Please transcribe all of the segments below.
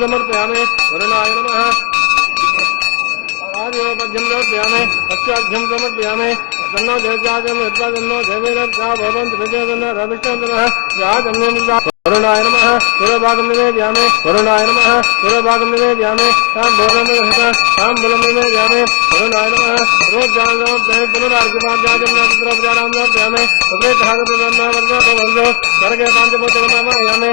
समर्पयामि वरुणाय नमः आर्योपद्यं समर्पयामि पश्चाद्यं समर्पयामि तन्नो जयजाजं यद्वाजन्नो जयवेरत्या भवन्तु विजयदन्न रविष्णन्दनः याजन्यं वरुणाय नमः पूर्वभागं निवेदयामि वरुणाय नमः पूर्वभागं निवेदयामि ताम्बूलं निवेदयामि वरुणाय नमः रोजांगं पुनरार्घ्यपाद्याजं नद्रोपचारां समर्पयामि उपरेतहागतदन्नो वर्गो वर्गे पाञ्चभूतकमामयामि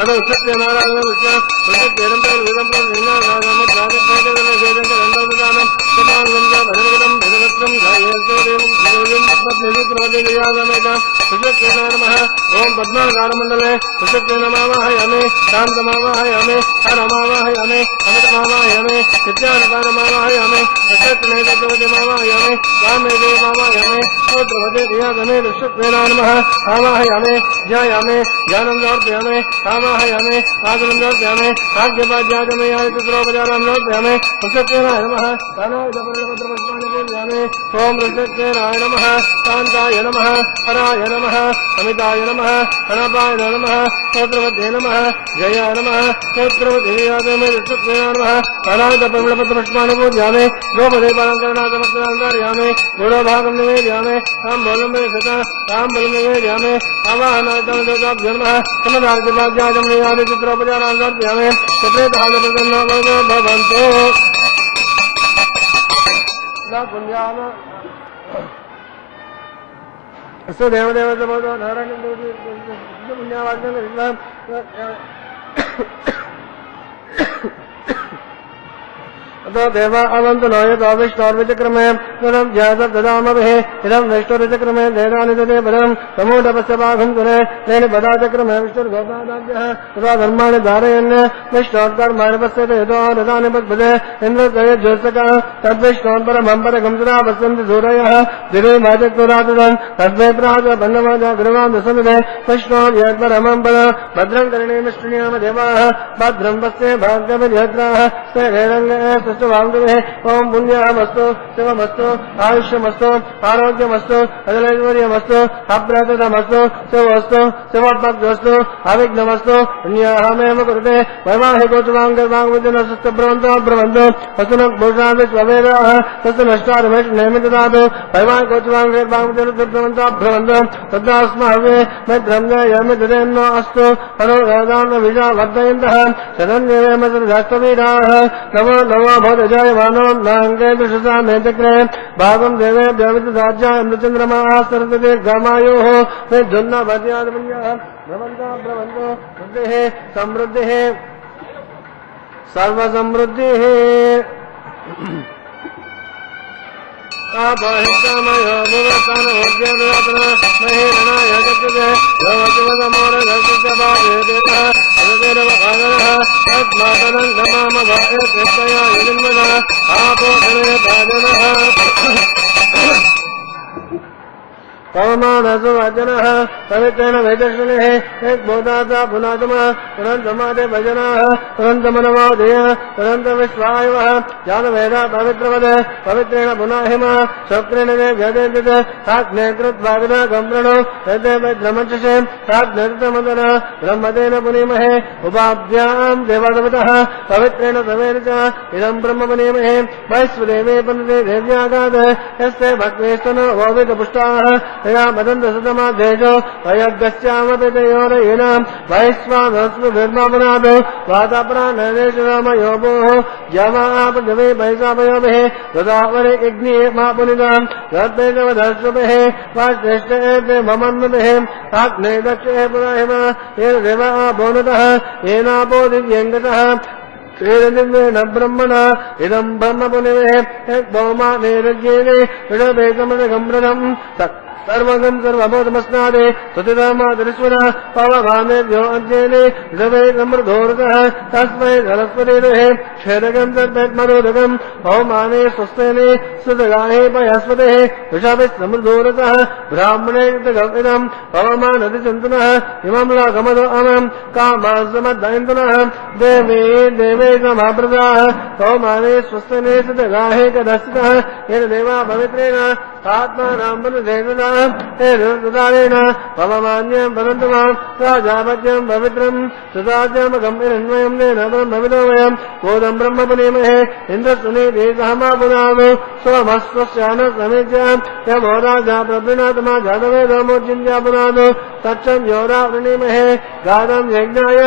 अदो सत्य नारायण विष्णु प्रत्येक निरंतर विरंतर निन्नाम जागृत वेदंत रंडोदानं समांगंजा भजनगतं भजनत्रं गायेश्वरेवं देवं पद्मनित्रवदेयागमेता प्रत्येक नमः ओम पद्माकारमंडले प्रत्येक नमावाहयामि शांतमावाहयामि हरमावाहयामि अमृतमावाहयामि नित्यानपानमावाहयामि प्रत्येक नैवेद्यमावाहयामि वामेदेवावाहयामि स्तोत्रवदेयागमे प्रत्येक नमः आवाहयामि ध्यायामि ध्यानं समर्पयामि आवाहयामि आगमनं समर्पयामि आज्ञापाद्यागमे यानित्रोपचारां समर्पयामि प्रत्येकाय नमः कानायपत्रपुष्पाणि पूजयामि ओम प्रत्येकाय नमः शान्ताय नमः हराय नमः अमिताय नमः गणपाय नमः स्तोत्रवते नमः जयाय नमः स्तोत्रवतेयागमे प्रत्येकाय नमः कानायपत्रपुष्पाणि पूजयामि गोपदेवालङ्करणार्थमर्पयामि गूढभागं निवेदयामि ताम्बूलं निवेदयामि आवाहनार्थं नमः समदार्घ्यपाद्याजं चित्रोपचारां समर्पयामि सुप्रेतहागप्रसन्नो भवन्तु न पुण्याम अस्तु देवदेव समोदो नारायण पुण्यावाक्यं अतो देवा अवंत नोयत विष्णोर्विचक्रमे नरं ज्यासत् ददामभिः इदं विष्णुर्विचक्रमे देदानि ददे पदं समूढपस्य भागं कुरे तेन पदाचक्रमे विष्णुर्गोपादाभ्यः तथा धर्माणि धारयन् विष्णोर्धर्माणि पश्यते यतो रथानि पद्भजे इन्द्रत्रयज्योत्सकः तद्विष्णोर्परमं परगं सदा पश्यन्ति सूरयः दिवे वाचक्तुरातुदं तद्वै प्राच बन्नवाच गुरुवान् दशमिदे विष्णोर्यत्परमं पद भद्रं करणीं शृणुयाम देवाः भद्रं पश्ये भाग्यविजयत्राः स्तेरङ्गे वांगवे ओम पुण्यमस्तु शिवमस्तु आयुष्यमस्तु आरोग्यमस्तु अजलैश्वर्यमस्तु अभ्रतमस्तु शिवस्तु शिवभक्तस्तु अविघ्नमस्तु पुण्याहमेव कुरुते वैवाहिकोचवाङ्गर्वाङ्गविजनसस्तब्रवन्तो ब्रवन्तो वसुनभूषादिष्ववेदाः तस्य नष्टारमेष्णेमिददातु वैवाहिकोचवाङ्गर्वाङ्गविजनसस्तब्रवन्तो ब्रवन्तो तद्दास्मावे मैत्रम्ययमिददेन्नो अस्तु मनोरादान्नविजा वर्धयन्तः शरण्येम सदास्तवीराः नमो नमो भवजायमानो नांगे दुषसा मेतक्रे भागं देवेभ्यो विदधाज्या इन्द्रचन्द्रमाः सरस्वती गामायोः मे जुन्ना भज्यादपुण्यः भ्रमन्तो वृद्धिः समृद्धिः सर्वसमृद्धिः आपाहितमयो भुवतानोद्यदयातना महेरणाय गच्छते योवचवदमोरगर्षितभावेदेतः अदतेरवभागरः तस्मादनं गमामभायकृत्तया यजिन्मनः आपो धने भाजनः पवमानसु वाचनः पवित्रेण वैदर्शनेः एक बोधाता पुनातमः पुनन्तमादे भजनाः पुनन्तमनमोदय पुनन्तविश्वायुवः जानवेदा पवित्रवद पवित्रेण पुनाहिमः शुक्रेण व्यदेत आग्ने कृत्वादिना गम्रणो यदे वैद्रमचषे आग्नेतमदन ब्रह्मतेन पुनीमहे उपाभ्यां देवदवतः पवित्रेण सवेन च इदं ब्रह्म पुनीमहे वैश्वदेवे पन्ते देव्यागाद यस्ते भक्तेस्तनो वोविदपुष्टाः तया मदन्त सतमाध्येजो वयगस्यामपितयोरयेन वैश्वानस्मभिर्मापनादो वाताप्राणनेशरामयोभोः यमापजवे वैशापयोभिः तदावरे यज्ञे मापुनिदाम् तद्वैतवधश्रुभिः वाश्रेष्ठेभ्य ममन्मभिः आग्ने दक्षे पुराहिम येन देवा भोनतः येनापो दिव्यङ्गतः तेन ब्रह्मण इदं ब्रह्म पुनिवेः भौमा नैरज्ञेने विडभेकमनगम्रदम् सर्वगं सर्वमोदमस्नादे तुतिरामादरिश्वरः पवमानेभ्यो अध्ययने ऋवे समृद्धोरसः तस्मै सरस्वतीर्हे क्षेदगं तद्वैत्मरोदकम् पवमाने स्वस्तेने सुतगाहे पयस्वतेः वृषभिः समृद्धोरसः ब्राह्मणे कृतगमिदम् पवमानदिचन्तनः इमं लोकमदो अमम् कामासमद्दयन्तनः देवे देवे समाप्रदाः पवमाने स्वस्तेने सुतगाहे कदस्थितः येन देवा पवित्रेण आत्मानां बलदेवता हेरुदारेण पवमान्यं भवन्तुमां राजापत्यं पवित्रं सुदाज्यमगम्यन्वयं तेन ब्रह्मविदोमयं बोधं ब्रह्मपुनीमहे इन्द्रसुनीति सहमा पुनादो सोमस्वस्यान समेत्य यमो राजा प्रवृणात्मा जातवेदमोचिन्त्या पुनादो तच्छं योरावृणीमहे गादं यज्ञाय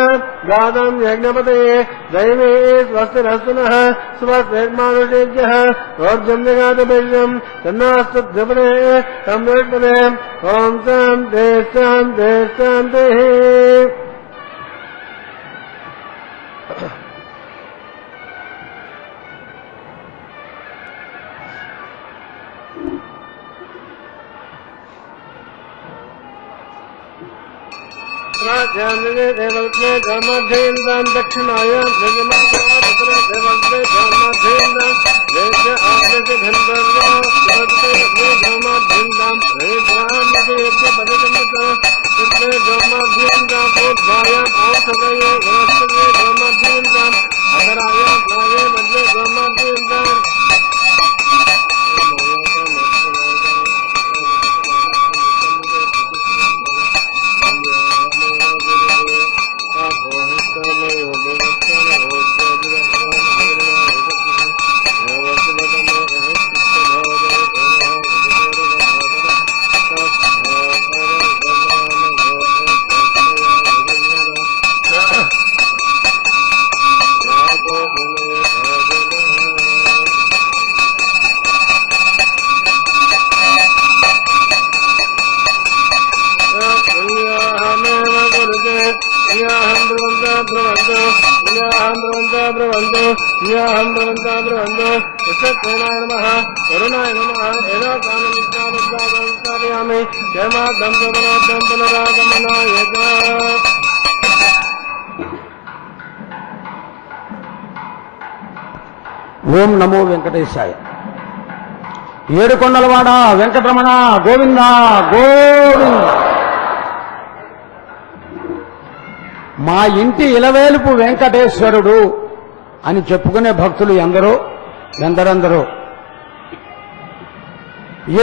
गादं यज्ञपतये दैवे स्वस्तिरस्तुनः स्वस्तिर्मानुषेभ्यः रोर्जं जगातपेयं तन्नास्तु जपने संरक्षणे ओम शांति शांति शांति। दक्षिणायां ఓం నమో వెంకటేశాయ. ఏడుకొండలవాడ వెంకటరమణ గోవింద గోవింద. మా ఇంటి ఇలవేలుపు వెంకటేశ్వరుడు అని చెప్పుకునే భక్తులు ఎందరో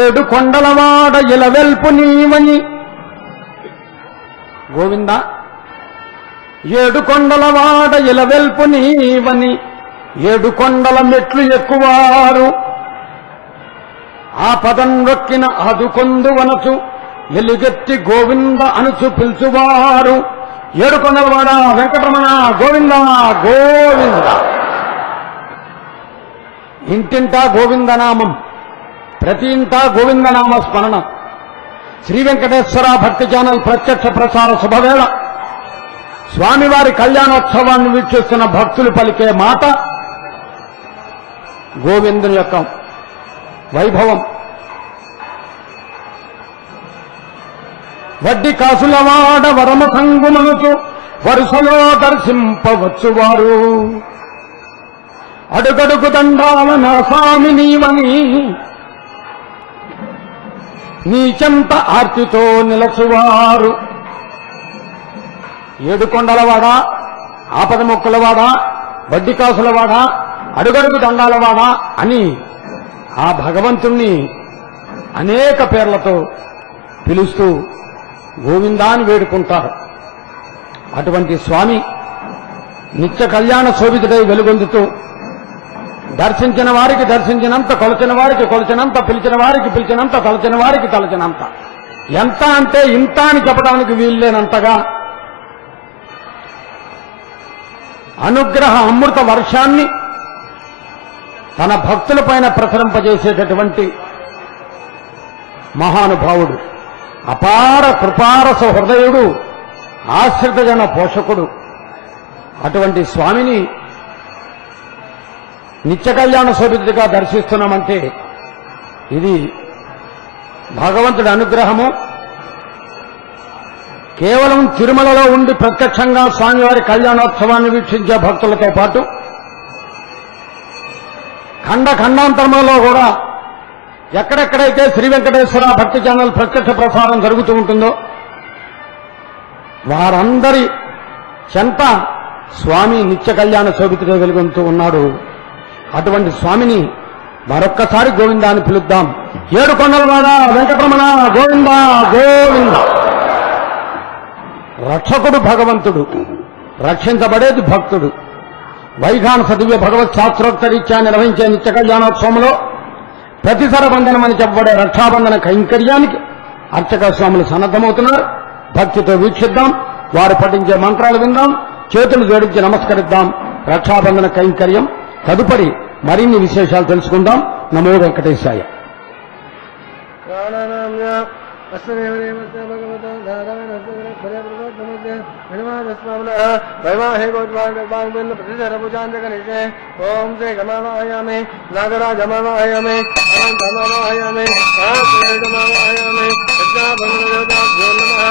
ఏడు కొండలవాడ ఇలవెల్పు నీవని గోవింద. ఏడు కొండలవాడ ఇలవెల్పు నీవని ఏడు కొండల మెట్లు ఎక్కువారు ఆ పదం రొక్కిన ఆదుకొందువనచు ఎలుగెత్తి గోవింద అనుచు పిలుచువారు ఏడు కొండలవాడ వెంకటరమణ గోవింద గోవింద. ఇంటింటా గోవిందనామం, ప్రతి ఇంటా గోవిందనామ స్మరణ. శ్రీ వెంకటేశ్వర భక్తి ఛానల్ ప్రత్యక్ష ప్రసార శుభవేళ స్వామివారి కళ్యాణోత్సవాన్ని వీక్షిస్తున్న భక్తులు పలికే మాట గోవిందుని యొక్క వైభవం. వడ్డీ కాసులవాడ వరమ సంగుమనుచు వరుసలో దర్శింపవచ్చువారు అడుగడుగు దండాల నా స్వామి నీవని నీచెంత ఆర్తితో నిలచువారు. ఏడుకొండలవాడ, ఆపద మొక్కలవాడ, వడ్డీ కాసులవాడ, అడుగడుగు దండాలవాడ అని ఆ భగవంతుణ్ణి అనేక పేర్లతో పిలుస్తూ గోవిందాన్ని వేడుకుంటారు. అటువంటి స్వామి నిత్య కళ్యాణ శోభితుడై వెలుగొందుతూ దర్శించిన వారికి దర్శించినంత, కొలచిన వారికి కొలచినంత, పిలిచిన వారికి పిలిచినంత, తలచిన వారికి తలచినంత, ఎంత అంటే ఇంత అని చెప్పడానికి వీల్లేనంతగా అనుగ్రహ అమృత వర్షాన్ని తన భక్తులపైన ప్రసరింపజేసేటటువంటి మహానుభావుడు, అపార కృపారస హృదయుడు, ఆశ్రితజన పోషకుడు. అటువంటి స్వామిని నిత్య కళ్యాణ శోభితుడిగా దర్శిస్తున్నామంటే ఇది భగవంతుడి అనుగ్రహము కేవలం తిరుమలలో ఉండి ప్రత్యక్షంగా స్వామివారి కళ్యాణోత్సవాన్ని వీక్షించే భక్తులతో పాటు ఖండాంతరంలో కూడా ఎక్కడెక్కడైతే శ్రీ వెంకటేశ్వర భక్తి ఛానల్ ప్రత్యక్ష ప్రసారం జరుగుతూ ఉంటుందో వారందరి చెంత స్వామి నిత్య కళ్యాణ శోభితుడే వెలుగొందుతూ ఉన్నాడు. అటువంటి స్వామిని మరొక్కసారి గోవిందా అని పిలుద్దాం. ఏడు కొండలవాడ వెంకటరమణ గోవిందా గోవింద. రక్షకుడు భగవంతుడు, రక్షించబడేది భక్తుడు. వైఖానస దివ్య భగవత్ శాస్త్రోక్త రీత్యా నిర్వహించే నిత్య కళ్యాణోత్సవంలో ప్రతిసర బంధనం అని చెప్పబడే రక్షాబంధన కైంకర్యానికి అర్చక స్వాములు సన్నద్ధమవుతున్నారు. భక్తితో వీక్షిద్దాం, వారు పఠించే మంత్రాలు విందాం, చేతులు జోడించి నమస్కరిద్దాం. రక్షాబంధన కైంకర్యం తదుపరి మరిన్ని విశేషాలు తెలుసుకుందాం. నమో వెంకటేశాయ. ఓం శ్రీ గమావాయామి నాగరాజమావాయామి అనంతమావాయామి ఆయామి యజ్ఞాభంగయోగాభ్యో నమః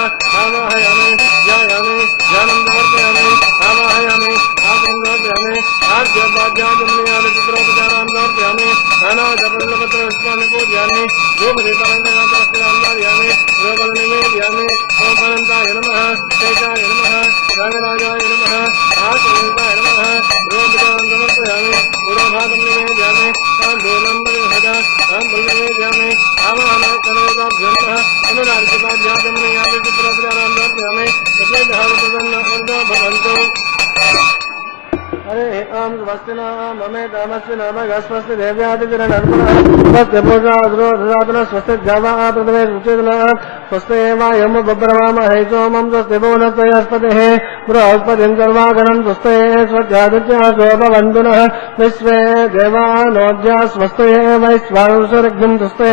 ఆవాహయామి ధ్యాయామి ధ్యానం సమర్పయామి ఆవాహయామి ఆపంగోపయామి ఆద్యోపాధ్యాజమ్యామి చిత్రోపచారాం సమర్పయామి నానాజపల్లపత్రపుష్పాన్ని పూజయామి ధూపదీపాలంకరణాయామి నివేదయామి ఓం అనంతాయ నమః శేషాయ నమః నాగరాజాయ నమః ఆత్మేవాయ నమః గృహోపచారం సమర్పయామి పురోభాగం నివేదయామి తాంబూలం పరిహద తాంబూలం నివేదయామి ఆవాహన కరోగాభ్యో నమః అనురాజ్యపాధ్యాజమ్యామి చిత్రోపచారాం సమర్పయామి యజ్ఞాభవన్తో భవంతు. हरे ओम स्वस्ति नमे दामस्ति नमः स्वस्ति देव्यादिकिरणर्पण स्वस्ति पूजाद्रोधातन स्वस्ति जावा प्रथमे सुचेतन स्वस्ति वायम बब्रवामहे सोमं स्वस्ति भुवनस्पतिः बृहस्पतिं सर्वागणं स्वस्ति स्वस्त्यादित्या शोभवन्तु नः विश्वे देवानोऽद्या स्वस्ति वैश्वानरग्निं स्वस्ति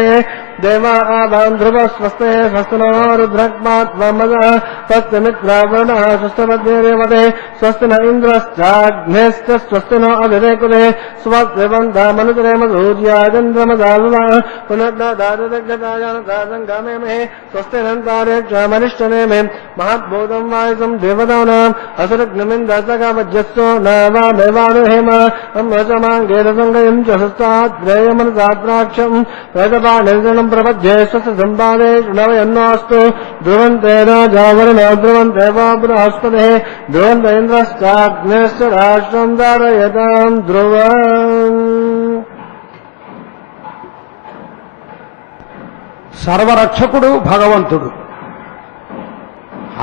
देवा आवां ध्रुव स्वस्ति स्वस्ति नो रुद्रक्मात्ममदः स्वस्ति मित्रावरुणः स्वस्ति मध्येरेवते स्वस्ति न इन्द्रश्चाग्नेश्च स्वस्ति नो अभिरेकुले स्वस्ति वन्दामनुतरेम सूर्याचन्द्रमदारुणः पुनर्दादादग्धदायानदासङ्गामे स्वस्ति नन्तारेक्षामनिष्ठने मे महद्भूतं वायुसं देवतानाम् असुरग्नमिन्दसगमज्जस्सो नावामेवानुहेम अम्रसमाङ्गेन सङ्गयं च हस्ताद्रेयमनसात्राक्षम् वेदपानिर्जनम् प्रपद्ये स्वस्य सम्पादे नवयन्नास्तु ध्रुवन्ते राजावरणो ध्रुवन्ते वा बृहस्पतिः ध्रुवन्त इन्द्रश्चाग्नेश्च राष्ट्रं धारयताम् ध्रुवम्. సర్వరక్షకుడు భగవంతుడు,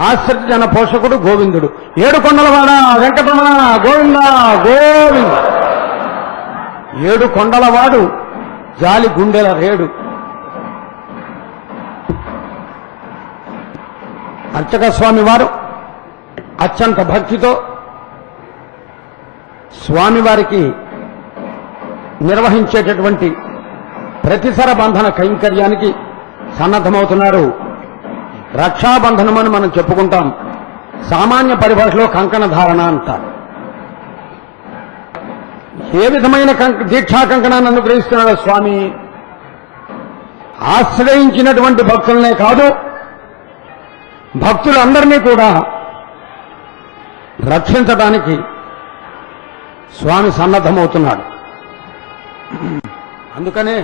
ఆశ్రిత జన పోషకుడు గోవిందుడు. ఏడు కొండలవాడ వెంకటరమణ గోవింద గోవింద. ఏడు కొండలవాడు జాలి గుండెల రేడు. అర్చక స్వామి వారు అత్యంత భక్తితో స్వామివారికి నిర్వహించేటటువంటి ప్రతిసర బంధన కైంకర్యానికి సన్నద్ధమవుతున్నారు. రక్షాబంధనం అని మనం చెప్పుకుంటాం. సామాన్య పరిభాషలో కంకణ ధారణ అంటారు. ఏ విధమైన దీక్షా కంకణాన్ని అనుగ్రహిస్తున్నాడు స్వామి? ఆశ్రయించినటువంటి భక్తులనే కాదు, భక్తులందరినీ కూడా రక్షించడానికి స్వామి సన్నద్ధమవుతున్నాడు. అందుకనే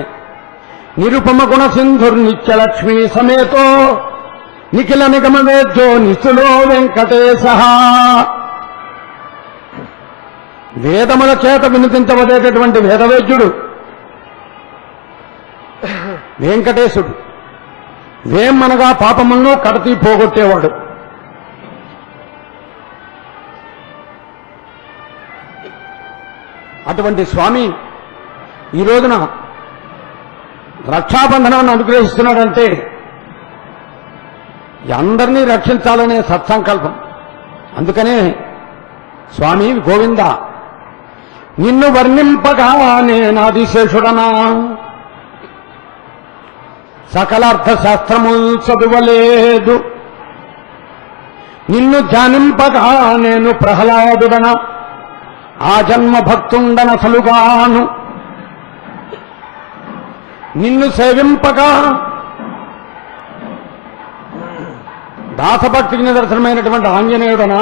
నిరుపమ గుణ సింధుర్నిత్యలక్ష్మీ సమేతో నిఖిల నిగమ వేద్యో నిస్తులో వెంకటేశ. వేదముల చేత వినిపించబడేటటువంటి వేదవేద్యుడు వెంకటేశుడు. వేమనగా పాపములను కడతీ పోగొట్టేవాడు. అటువంటి స్వామి ఈ రోజున రక్షాబంధనాన్ని అనుగ్రహిస్తున్నాడంటే అందరినీ రక్షించాలనే సత్సంకల్పం. అందుకనే స్వామి గోవింద నిన్ను వర్ణింపగా నేనాదిశేషుడనా, సకలార్థ శాస్త్రము చదువలేదు, నిన్ను ధ్యానింపగా నేను ప్రహ్లాదుడన, ఆ జన్మ భక్తుండనసలుగాను, నిన్ను సేవింపగా దాసభక్తికి నిదర్శనమైనటువంటి ఆంజనేయుడన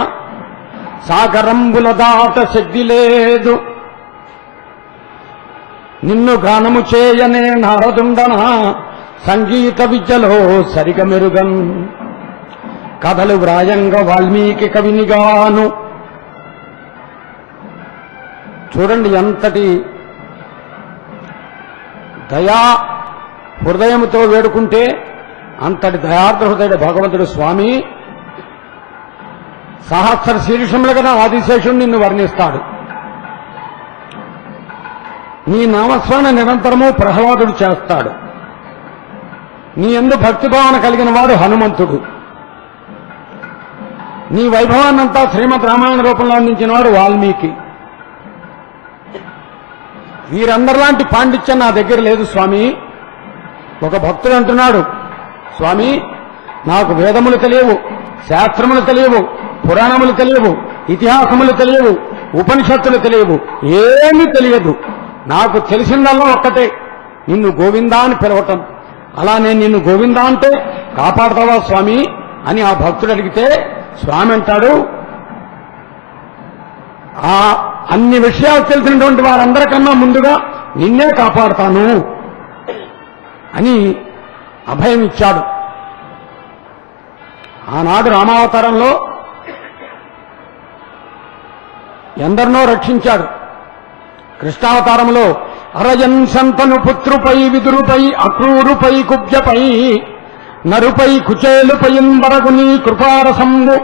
సాగరంబుల దాట శక్తి లేదు, నిన్ను గానము చేయనే నారదుండన సంగీత విద్యలో సరిగ మెరుగన్, కథలు వ్రాయంగా వాల్మీకి కవినిగాను. చూడండి ఎంతటి దయా హృదయముతో వేడుకుంటే అంతటి దయార్ద్ర హృదయుడు భగవంతుడు స్వామి. సహస్ర శీర్షముల కన్నా ఆదిశేషుడు నిన్ను వర్ణిస్తాడు. నీ నామస్మరణ నిరంతరము ప్రహ్లాదుడు చేస్తాడు. నీ యందు భక్తిభావన కలిగిన వాడు హనుమంతుడు. నీ వైభవాన్నంతా శ్రీమద్ రామాయణ రూపంలో అందించిన వాడు వాల్మీకి. వీరందరిలాంటి పాండిత్యం నా దగ్గర లేదు స్వామి. ఒక భక్తుడు అంటున్నాడు, స్వామి నాకు వేదములు తెలియవు, శాస్త్రములు తెలియవు, పురాణములు తెలియవు, ఇతిహాసములు తెలియవు, ఉపనిషత్తులు తెలియవు, ఏమీ తెలియదు. నాకు తెలిసిందల్లా ఒక్కటే, నిన్ను గోవిందా అని పిలవటం. అలా నేను నిన్ను గోవిందా అంటే కాపాడతావా స్వామి అని ఆ భక్తుడు అడిగితే స్వామి అంటాడు, ఆ అన్ని విషయాలు తెలిసినటువంటి వారందరికన్నా ముందుగా నిన్నే కాపాడతాను అని అభయం ఇచ్చాడు. ఆనాడు రామావతారంలో ఎందరినో రక్షించాడు. కృష్ణావతారంలో అరజన్ సంతను పుత్రుపై విదురుపై అక్రూరుపై కుబ్జపై నరుపై కుచేలుపై వరగుని కృపారసంబు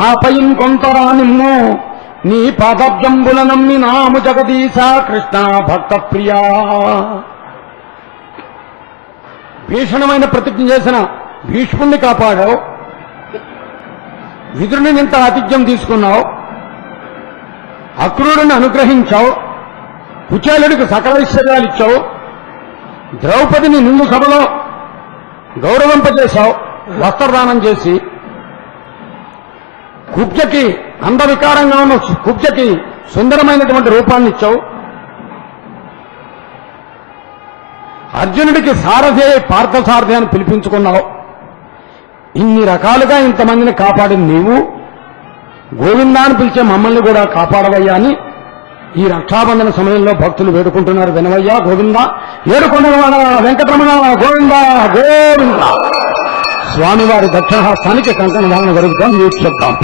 మాపై కొంతరా నిమ్ము నీ పాదబ్జంబుల నమ్మి నాము జగదీశ కృష్ణ భక్త ప్రియా. భీషణమైన ప్రతిజ్ఞ చేసిన భీష్ముణ్ణి కాపాడావు, విదురుని ఇంత ఆతిథ్యం తీసుకున్నావు, అక్రూరుని అనుగ్రహించావు, కుచేలుడికి సకల ఐశ్వర్యాలు ఇచ్చావు, ద్రౌపదిని నిండు సభలో గౌరవింపజేశావు వస్త్రదానం చేసి, కుబ్జకి అందవికారంగా ఉన్న కుబ్జకి సుందరమైనటువంటి రూపాన్ని ఇచ్చావు, అర్జునుడికి సారథి పార్థసారథి అని పిలిపించుకున్నావు. ఇన్ని రకాలుగా ఇంతమందిని కాపాడిన నీవు గోవిందా అని పిలిచే మమ్మల్ని కూడా కాపాడవయ్యా అని ఈ రక్షాబంధన సమయంలో భక్తులు వేడుకుంటున్నారు. వినవయ్యా గోవిందా, ఏడుకొండలవాడ వెంకటరమణ గోవిందా గోవిందా. స్వామివారి దక్షిణహస్తానికి కంకణ ధారణ జరుగుతాం, వీక్షిద్దాం.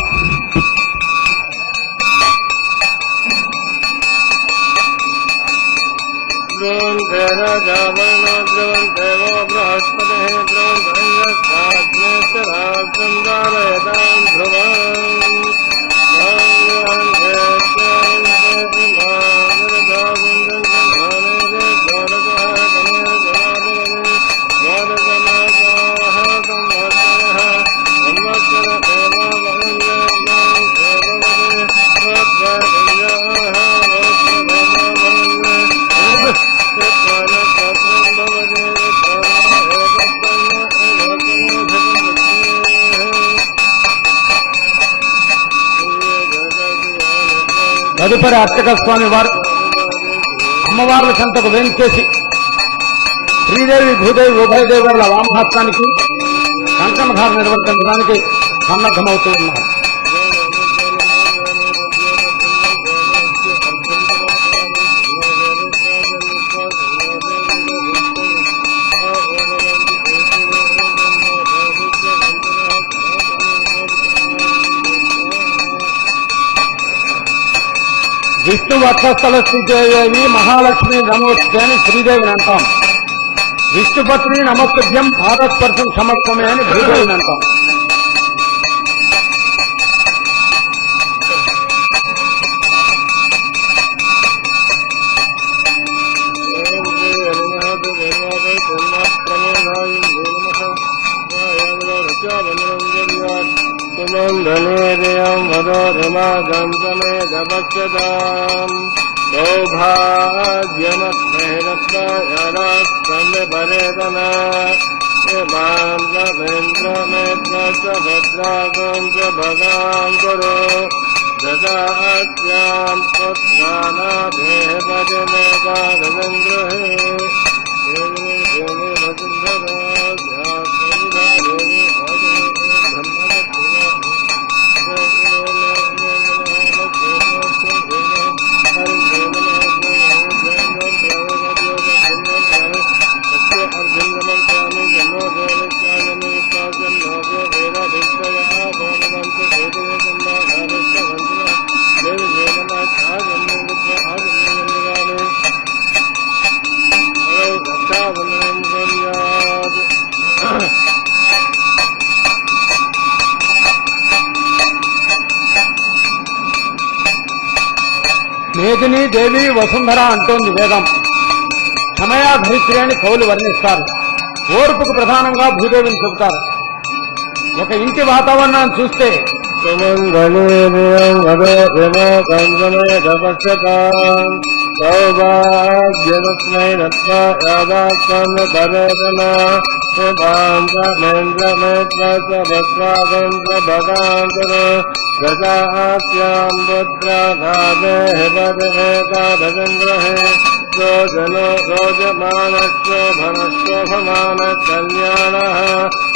తదుపరి అర్చక స్వామి వారు అమ్మవార్ల చెంతకు వేంచేసి శ్రీదేవి భూదేవి ఉభయదేవుల వామహస్తానికి కంకణధార నిర్వర్తించడానికి సన్నద్ధమవుతూ ఉన్నారు. విష్ణు వక్షస్థల శ్రీదేవి మహాలక్ష్మి నమోస్తే అని శ్రీదేవిని అంటాం. విష్ణుపత్ని నమస్తుభ్యం పాదస్పర్శం సమర్పమే అని భూదేవిని అంటాం. మేదిని దేవి వసుంధర అంటోంది వేదం. సమయా ధరిత్రి అని కవులు వర్ణిస్తారు. ఓర్పుకు ప్రధానంగా భూదేవిని చెబుతారు. ఒక ఇంటి వాతావరణాన్ని చూస్తే సౌభాగ్యరత్నై దశాస్యాం పుత్రాఘాదే హేకాదచంద్రహే రోజనో రోజమానశోభనశోభమాన కళ్యాణః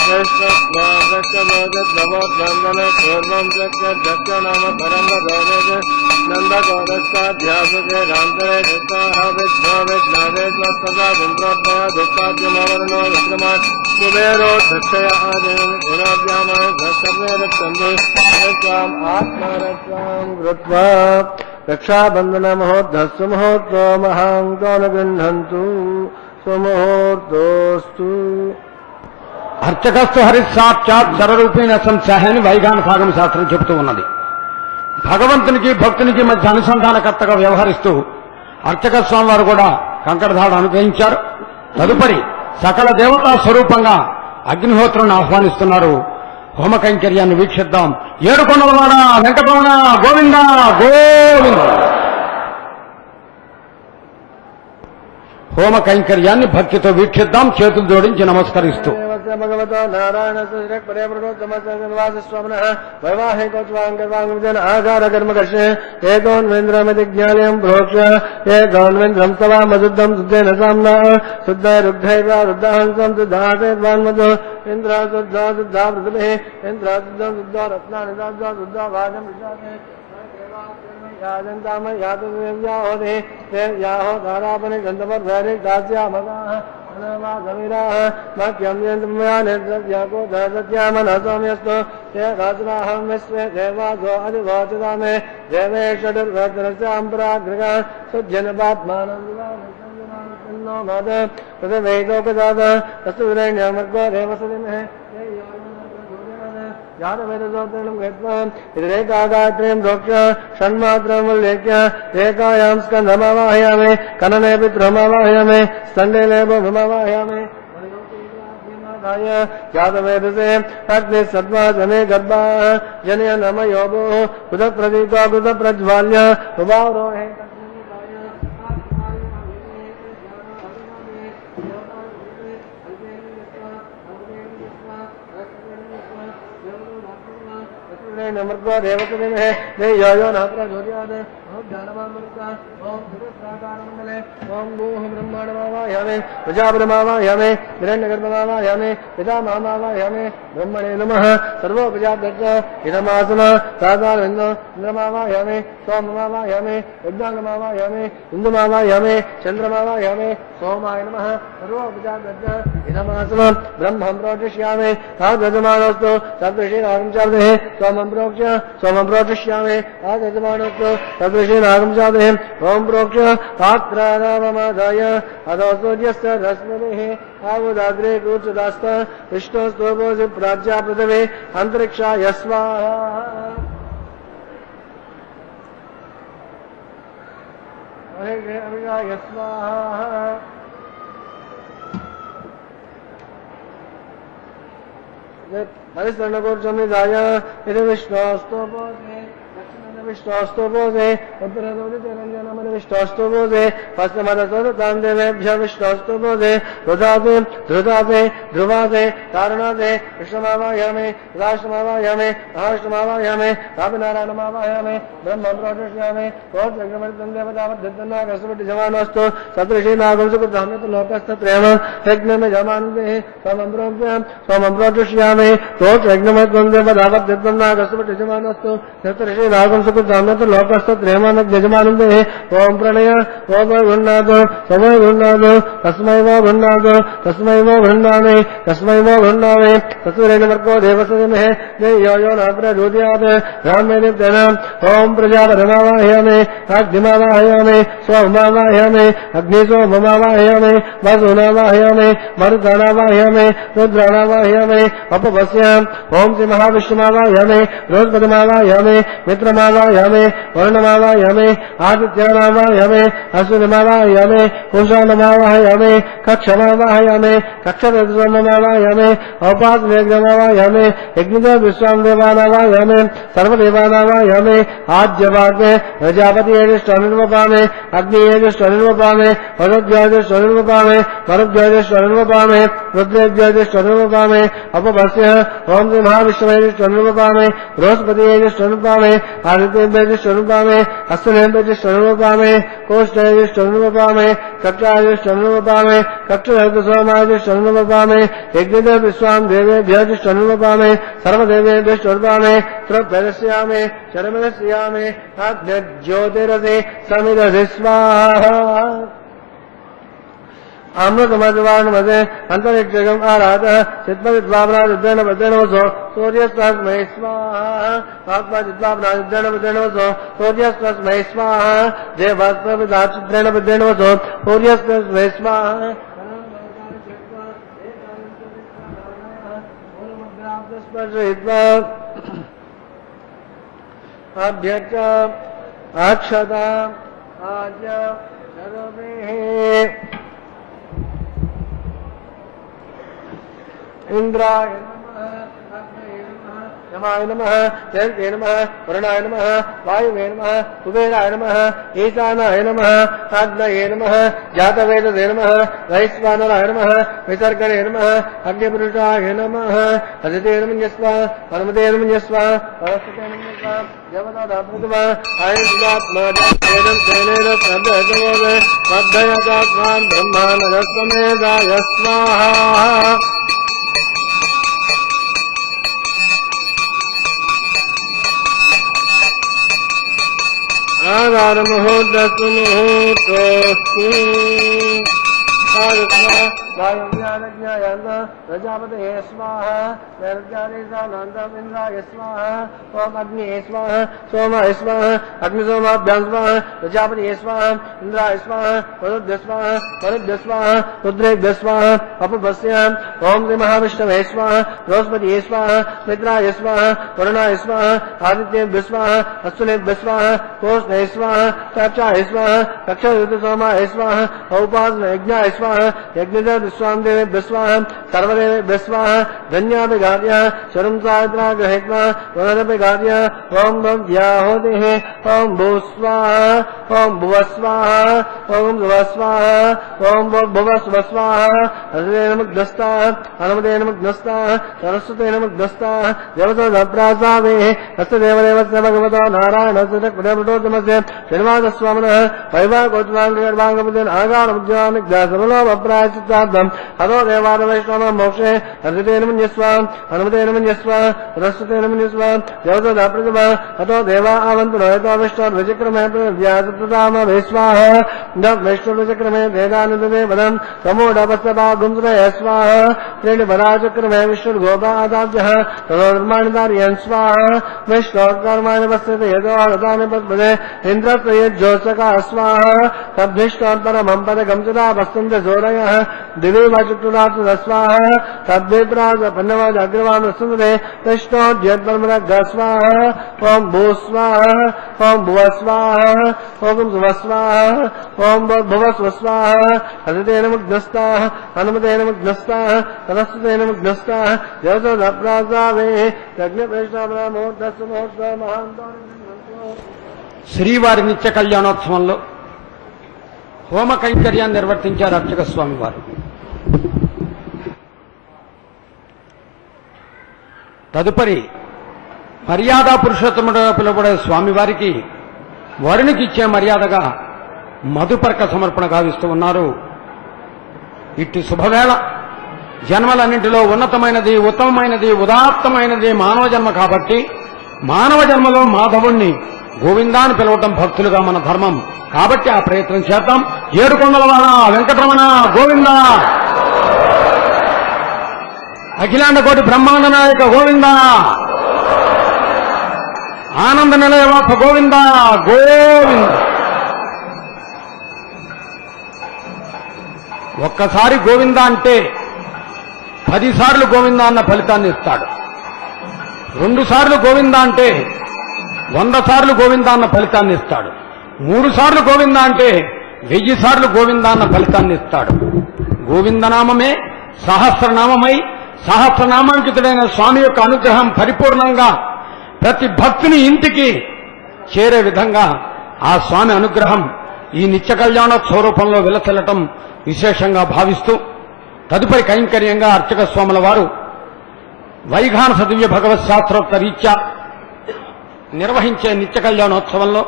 శ్రేష్ఠస్వాగచ్చోజద్భవద్వందన పూర్వం దక్ష నామ పరం గోదే నందగోదస్థాధ్యాసుకే రాంతరే దత్తాః విఘ్నో విఘ్నాదే స్వస్తదా చంద్రోద్భయ దుఃఖాద్యమవరుణో విక్రమాత్ కుబేరో దక్షయ ఆదేవం గుణాభ్యామ దత్తవేదచ్చందు స్వాం ఆత్మరత్వాం కృత్వా రక్షాబంధన మహోద్ధస్సు మహోత్సవ మహాంకాన గృహంతు సుముహూర్తోస్తు. అర్చకస్తు హరి సాక్షాత్ సరరూపేణ సంశాహ అని వైగాన సాగమ శాస్త్రం చెబుతూ ఉన్నది. భగవంతునికి భక్తునికి మధ్య అనుసంధానకర్తగా వ్యవహరిస్తూ అర్చక స్వామి వారు కూడా కంకణధారణ అనుగ్రహించారు. తదుపరి సకల దేవతా స్వరూపంగా అగ్నిహోత్రుని ఆహ్వానిస్తున్నారు. హోమ కైంకర్యాన్ని వీక్షిద్దాం. ఏడుకొండలవాడ వెంకటరమణ గోవింద గోవింద. హోమ కైంకర్యాన్ని భక్తితో వీక్షిద్దాం, చేతులు జోడించి నమస్కరిస్తూ. భగవతో నారాయణ పరే ప్రగోత్తమస్వామిన వైవాహికోత్వాంగర్వాంగజన ఆకార కర్మకర్షే ఏకోన్వేంద్రమతి జ్ఞానం ప్రోక్ష ఏకోన్వేంద్రం తవా మధుద్ధం శుద్ధేన సామ్నా శుద్ధైరుద్ధైవ రుద్ధహంసం శుద్ధాసేద్వాన్మధు ఇంద్ర శుద్ధా శుద్ధా పృథివీ ఇంద్ర శుద్ధం శుద్ధా రత్నాని శుద్ధా వాజం విశాఖే యాజంతామ యాతవ్యాహోదే యాహో ధారాపని గంధపర్ధరి దాస్యామగాః అనవాగమిరాః మఖ్యం యంత్రమయానేత్రవ్యాకో దసత్యామనసామ్యస్తు తే రాజరాహం విశ్వే దేవాసో అధివాచిదామే దేవే షడుర్వేదనస్యాంపరాగ్రగ సుజ్జనపాత్మానం వివాహ మాద పృథివైలోకజాత తస్తురైణ్యమర్గో దేవసదిమే జ్ఞానవేదోత్తరణం గత్వా ఇదిరేకాగాత్రయం ప్రోక్ష షణ్మాత్రం ఉల్లేఖ్య ఏకాయాం స్కంధమావాహయామి కననే పితృమావాహయామి స్థండేలేభమావాహయామి జాతవేదసే అగ్ని సద్వాసనే గర్భా జనయ నమయోగో కృత ప్రదీపా కృత ప్రజ్వాల్య ఉభారోహే नमर्गो देवतदेवे दे यो यो नात्र ज्योतियाद ओम ज्ञानमामृता ओम सुरत्राकारमंडले ओम भूः ब्रह्माणमावाहयामि प्रजाब्रह्मावाहयामि हिरण्यगर्भमावाहयामि पितामहमावाहयामि ब्रह्मणे नमः सर्वोपजाभ्यश्च इदमासना साधारविन्दो इन्द्रमावाहयामि सोममावाहयामि यज्ञाङ्गमावाहयामि इन्दुमावाहयामि चन्द्रमावाहयामि सोमाय नमः सर्वोपजाभ्यश्च इदमासना ब्रह्मं प्रोचिष्यामि ताद्यजमानस्तु तद्विषीरागं सोमं प्रोक्षिष्यामि आदजमानस्तु तद्विषीरागं चादे ओम प्रोक्ष पात्राराममादाय अधो सूर्यस्य रश्मिः आहुदाग्रे कूर्चदास्त विष्णोस्तोभोजि प्राज्या पृथिवी अंतरिक्षाय स्वाहा अभिगाय स्वाहा हरिशरणकोर्चमिदाय इति विष्णोस्तोभोजे विष्णोस्तोभोजे उत्तरदोदितरञ्जनमनि विष्णोस्तोभोजे पश्चिमदसोदतां देवेभ्यः विष्णोस्तोभोजे रुदाते धृताते ध्रुवाते तारणाते कृष्णमावाहयामि राष्ट्रमावाहयामि महाराष्ट्रमावाहयामि कापिनारायणमावाहयामि ब्रह्मं प्रोक्षिष्यामि कोटयज्ञमर्तं देवतावद्धन्नागस्वटिजमानस्तु सदृशीनागंसुकृतहम्यतु लोकस्तत्रेम यज्ञमेजमानन्देः सोमं प्रोक्षिष्यामि कोटयज्ञमर्तं देवतावद्धन्नागस्वटिजमानस्तु सदृशीनागं सुकृताम्यतु लोकस्तत्रेमानद्यजमानन्देः ओम प्रणय ओम गृह्णातु समय गृह्णातु तस्मै वो गृह्णातु तस्मै वो गृह्णामि तस्मै वो गृह्णामि तस्मैर्नमर्को देवसदिमहे यो यो नात्र ज्योतियात् ब्राह्मणेन ओम प्रजापतिमावाहयामि अग्निमावाहयामि सोममावाहयामि अग्निसोममावाहयामि वसुनावाहयामि मरुतानावाहयामि रुद्राणावाहयामि अपवस्याम् ओम श्री महाविष्णुमावाहयामि बृहस्पतिमावाहयामि मित्रमावाहयामि नमावायामे वरुणमावायामे आदित्यानावायामे अश्विनिमावायामे पूषानमावायामे कक्षमावायामे कक्षरजमावायामे औपासनेग्रमावायामे यज्ञदेव विश्वामदेवानावायामे सर्वदेवानावायामे आद्यभागे प्रजापतियेष्टनिर्वपामे अग्नियेष्टनिर्वपामे वरुद्यायेष्टनिर्वपामे वरुद्यायेष्टनिर्वपामे रुद्रेद्यायेष्टनिर्वपामे अपभस्य ओम श्री महाविष्णुवेष्टनिर्वपामे बृहस्पतियेष्टनिर्वपामे आदित्येष्टनिर्वपामे अश्विनेष्टनिर्वपामे कोष्ठयेष्टनिर्वपामे कक्षायेष्टनिर्वपामे कक्षसोमायेष्टनिर्वपामे यज्ञदेव विश्वाम देवेभ्यष्टनिर्वपामे सर्वदेवेभ्यष्टनिर्वपामे त्रप्यदस्यामे चरमदस्यामे ज्योतिरसे समिदधि स्वाहा अमृतमधुवानमदे अंतरिक्षगम आराधः चित्तविद्वावनादिद्येन वसो सूर्यस्तस्मै स्वाहा आत्मा चित्वावनादिद्येन वसो सूर्यस्तस्मै स्वाहा देवास्त्रविदाचित्रेण विद्येन वसो सूर्यस्तस्मै स्वाहा अभ्यच अक्षता आज्ञ इंद्राय यमाय नमः जयन्ते नमः वरुणाय नमः वायुवे नमः कुबेराय नमः ईशानाय नमः आग्नये नमः जातवेदसे नमः वैश्वानराय नमः विसर्गणे नमः अग्निपुरुषाय नमः अदिते नमः परमते नमः परस्ते नमः जवदाप्रतिमा आयुष्यात्मा जातेन सेनेन सद्गतवोद मद्धयतात्मान् ब्रह्मानदस्वमेधाय स्वाहा आधार मुहूर्तस्तु मुहूर्तोस्तु वायुज्ञानज्ञायन्त प्रजापतये स्वाहा नैर्ज्ञानेशानन्दमिन्द्राय स्वाहा ओम अग्निये स्वाहा सोमाय स्वाहा अग्निसोमाभ्यां स्वाहा प्रजापतये स्वाहा इन्द्राय स्वाहा वरुद्भ्य स्वाहा वरुद्भ्य स्वाहा रुद्रेभ्यः स्वाहा अपभस्याम् ओम श्री महाविष्णवे स्वाहा बृहस्पतये स्वाहा मित्राय स्वाहा वरुणाय स्वाहा आदित्येभ्यः स्वाहा अश्विनेभ्यः स्वाहा कोष्ठये स्वाहा कक्षाय स्वाहा कक्षायुतसोमाय स्वाहा औपासनयज्ञाय स्वाहा यज्ञदेव विश्वामदेवेभ्यः स्वाहा सर्वदेवेभ्यः स्वाहा धन्याभिघार्यः शरं सायत्राग्रहेत्वा पुनरभिघार्यः ओम भव्याहोतिः ओम भूस्वाहा ओम भुवस्वाहा ओम भुवस्वाहा ओम भुवस्वस्वाहा हृदयेन मुग्धस्ताः हनुमतेन मुग्धस्ताः सरस्वतेन मुग्धस्ताः देवतोदप्रासावेः अस्य देवदेवस्य भगवतो नारायणस्य चक्रप्रटोत्तमस्य श्रीनिवासस्वामिनः वैवाकोचनाङ्गर्भाङ्गपतेन आगारमुद्रानिग्धासमलोपप्रायचित्तार्थम् हतो देवादवैष्णवः मोक्षे हृदयेन मन्यस्व हनुमतेन मन्यस्व सरस्वतेन मन्यस्व देवतोदप्रतिमा हतो देवा आवन्तु यतो विष्णुर्विचक्रमे व्यासप्रदाम वैश्वाहा वैष्णुर्विचक्रमे वेदानन्दे वदम् समूढपस्तपा गुंसुरय स्वाहा त्रीणिपदाचक्रमे विष्णुर्गोपादाब्जः ततो निर्माणितार्यन् स्वाहा विष्णोर्कर्माणि पश्यते यतो हृदानि पद्मदे इन्द्रस्य यज्जोत्सका स्वाहा तद्भिष्टोत्तरमं पदकं सदा वस्तन्ते जोरयः दिवे वाचुक्तुरात् स्वाहा तद्विप्राज पन्नवाज अग्रवान् वस्तन्ते विष्णोद्यत्परमरग् स्वाहा ओम भू स्वाहा ओम भुव स्वाहा ओम सुव स्वाहा ओम भुवस्व स्वाहा हृदयेन मुग्धस्ताः हनुमतेन मुग्धस्ताः सरस्वतेन मुग्धस्ताः जगतोदप्रासावेः यज्ञप्रेष्ठामुहूर्तस्य मुहूर्त महान्तो శ్రీవారి నిత్య కళ్యాణోత్సవంలో హోమ కైంకర్యాన్ని నిర్వర్తించారు అర్చక స్వామి వారు. తదుపరి మర్యాదా పురుషోత్తముడుగా పిలువబడే స్వామివారికి వరునికి ఇచ్చే మర్యాదగా మధుపర్క సమర్పణ గావిస్తూ ఉన్నారు. ఇట్టి శుభవేళ జన్మలన్నింటిలో ఉన్నతమైనది, ఉత్తమమైనది, ఉదాత్తమైనది మానవ జన్మ కాబట్టి మానవ జన్మలో మాధవుణ్ణి గోవిందాన్ని పిలవటం భక్తులుగా మన ధర్మం కాబట్టి ఆ ప్రయత్నం చేద్దాం. ఏడుకొండలవాడ వెంకటరమణ గోవింద, అఖిలాండ కోటి బ్రహ్మాండ నాయక గోవింద, ఆనంద నిలయవాస గోవింద గోవింద. ఒక్కసారి గోవింద అంటే 10 సార్లు గోవింద అన్న ఫలితాన్ని ఇస్తాడు. 2 సార్లు గోవింద అంటే 100 సార్లు గోవిందా అన్న ఫలితాన్ని ఇస్తాడు. 3 సార్లు గోవిందా అంటే 1000 సార్లు గోవిందా అన్న ఫలితాన్ని ఇస్తాడు. గోవిందనామమే సహస్రనామమై సహస్రనామాంకితుడైన స్వామి యొక్క అనుగ్రహం పరిపూర్ణంగా ప్రతి భక్తుని ఇంటికి చేరే విధంగా ఆ స్వామి అనుగ్రహం ఈ నిత్య కళ్యాణోత్సవ రూపంలో విలసిల్లటం విశేషంగా భావిస్తూ తదుపరి కైంకర్యంగా అర్చక స్వాముల వారు వైఘానస దివ్య భగవత్ శాస్త్రోక్త రీత్యా నిర్వహించే నిత్య కళ్యాణోత్సవంలో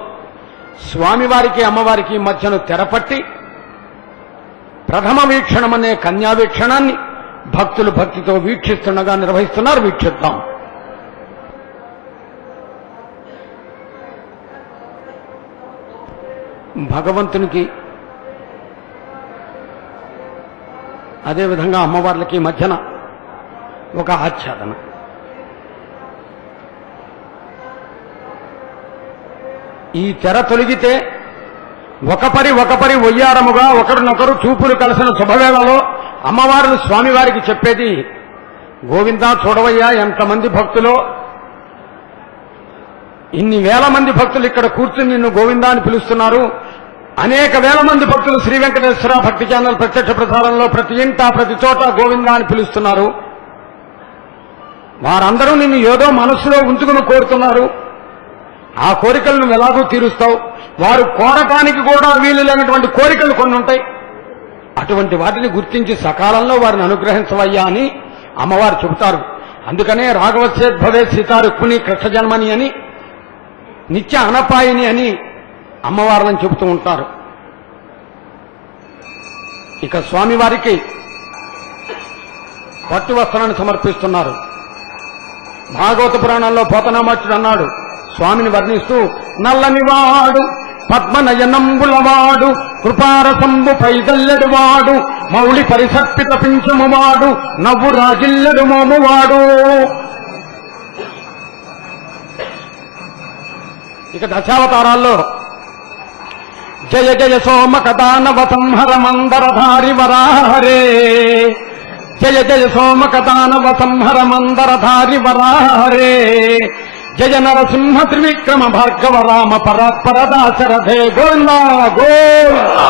స్వామివారికి అమ్మవారికి మధ్యను తెరపట్టి ప్రథమ వీక్షణమనే కన్యా వీక్షణాన్ని భక్తులు భక్తితో వీక్షిస్తుండగా నిర్వహిస్తున్నారు. వీక్షిద్దాం. భగవంతునికి అదేవిధంగా అమ్మవార్లకి మధ్యన ఒక ఆచ్ఛాదన. ఈ తెర తొలగితే ఒకపరి ఒయ్యారముగా ఒకరినొకరు చూపులు కలిసిన శుభవేళలో అమ్మవారులు స్వామివారికి చెప్పేది, గోవిందా చూడవయ్యా ఎంతమంది భక్తులో, ఇన్ని వేల మంది భక్తులు ఇక్కడ కూర్చుని నిన్ను గోవిందా అని పిలుస్తున్నారు. అనేక వేల మంది భక్తులు శ్రీ వెంకటేశ్వర భక్తి ఛానల్ ప్రత్యక్ష ప్రసారంలో ప్రతి ఇంటా ప్రతి చోట గోవిందా అని పిలుస్తున్నారు. వారందరూ నిన్ను ఏదో మనస్సులో ఉంచుకుని కోరుతున్నారు. ఆ కోరికలు నువ్వు ఎలాగూ తీరుస్తావు. వారు కోరటానికి కూడా వీలు లేనటువంటి కోరికలు కొన్ని ఉంటాయి. అటువంటి వాటిని గుర్తించి సకాలంలో వారిని అనుగ్రహించవయ్యా అని అమ్మవారు చెబుతారు. అందుకనే రాఘవస్యేద్భవే సీతా రుక్మిణి కృష్ణ జన్మని అని, నిత్య అనపాయిని అని అమ్మవార్లను చెబుతూ ఉంటారు. ఇక స్వామివారికి పట్టు వస్త్రాన్ని సమర్పిస్తున్నారు. భాగవత పురాణంలో పోతనామాచుడు అన్నాడు స్వామిని వర్ణిస్తూ, నల్లనివాడు పద్మనయనంబులవాడు కృపారసంబు పైదల్లెడువాడు మౌళి పరిసర్పిత పింఛమువాడు నవ్వు రాజిల్లెడు మోమువాడు. ఇక దశావతారాల్లో జయ జయ సోమ కదానవ సంహర మందరధారి వరాహరే, జయ జయ సోమ కదానవ సంహర మందరధారి వరాహరే, జయ నరసింహ త్రివిక్రమ భార్గవ రామ పరాత్పర దాశరథే గోవిందా గోవిందా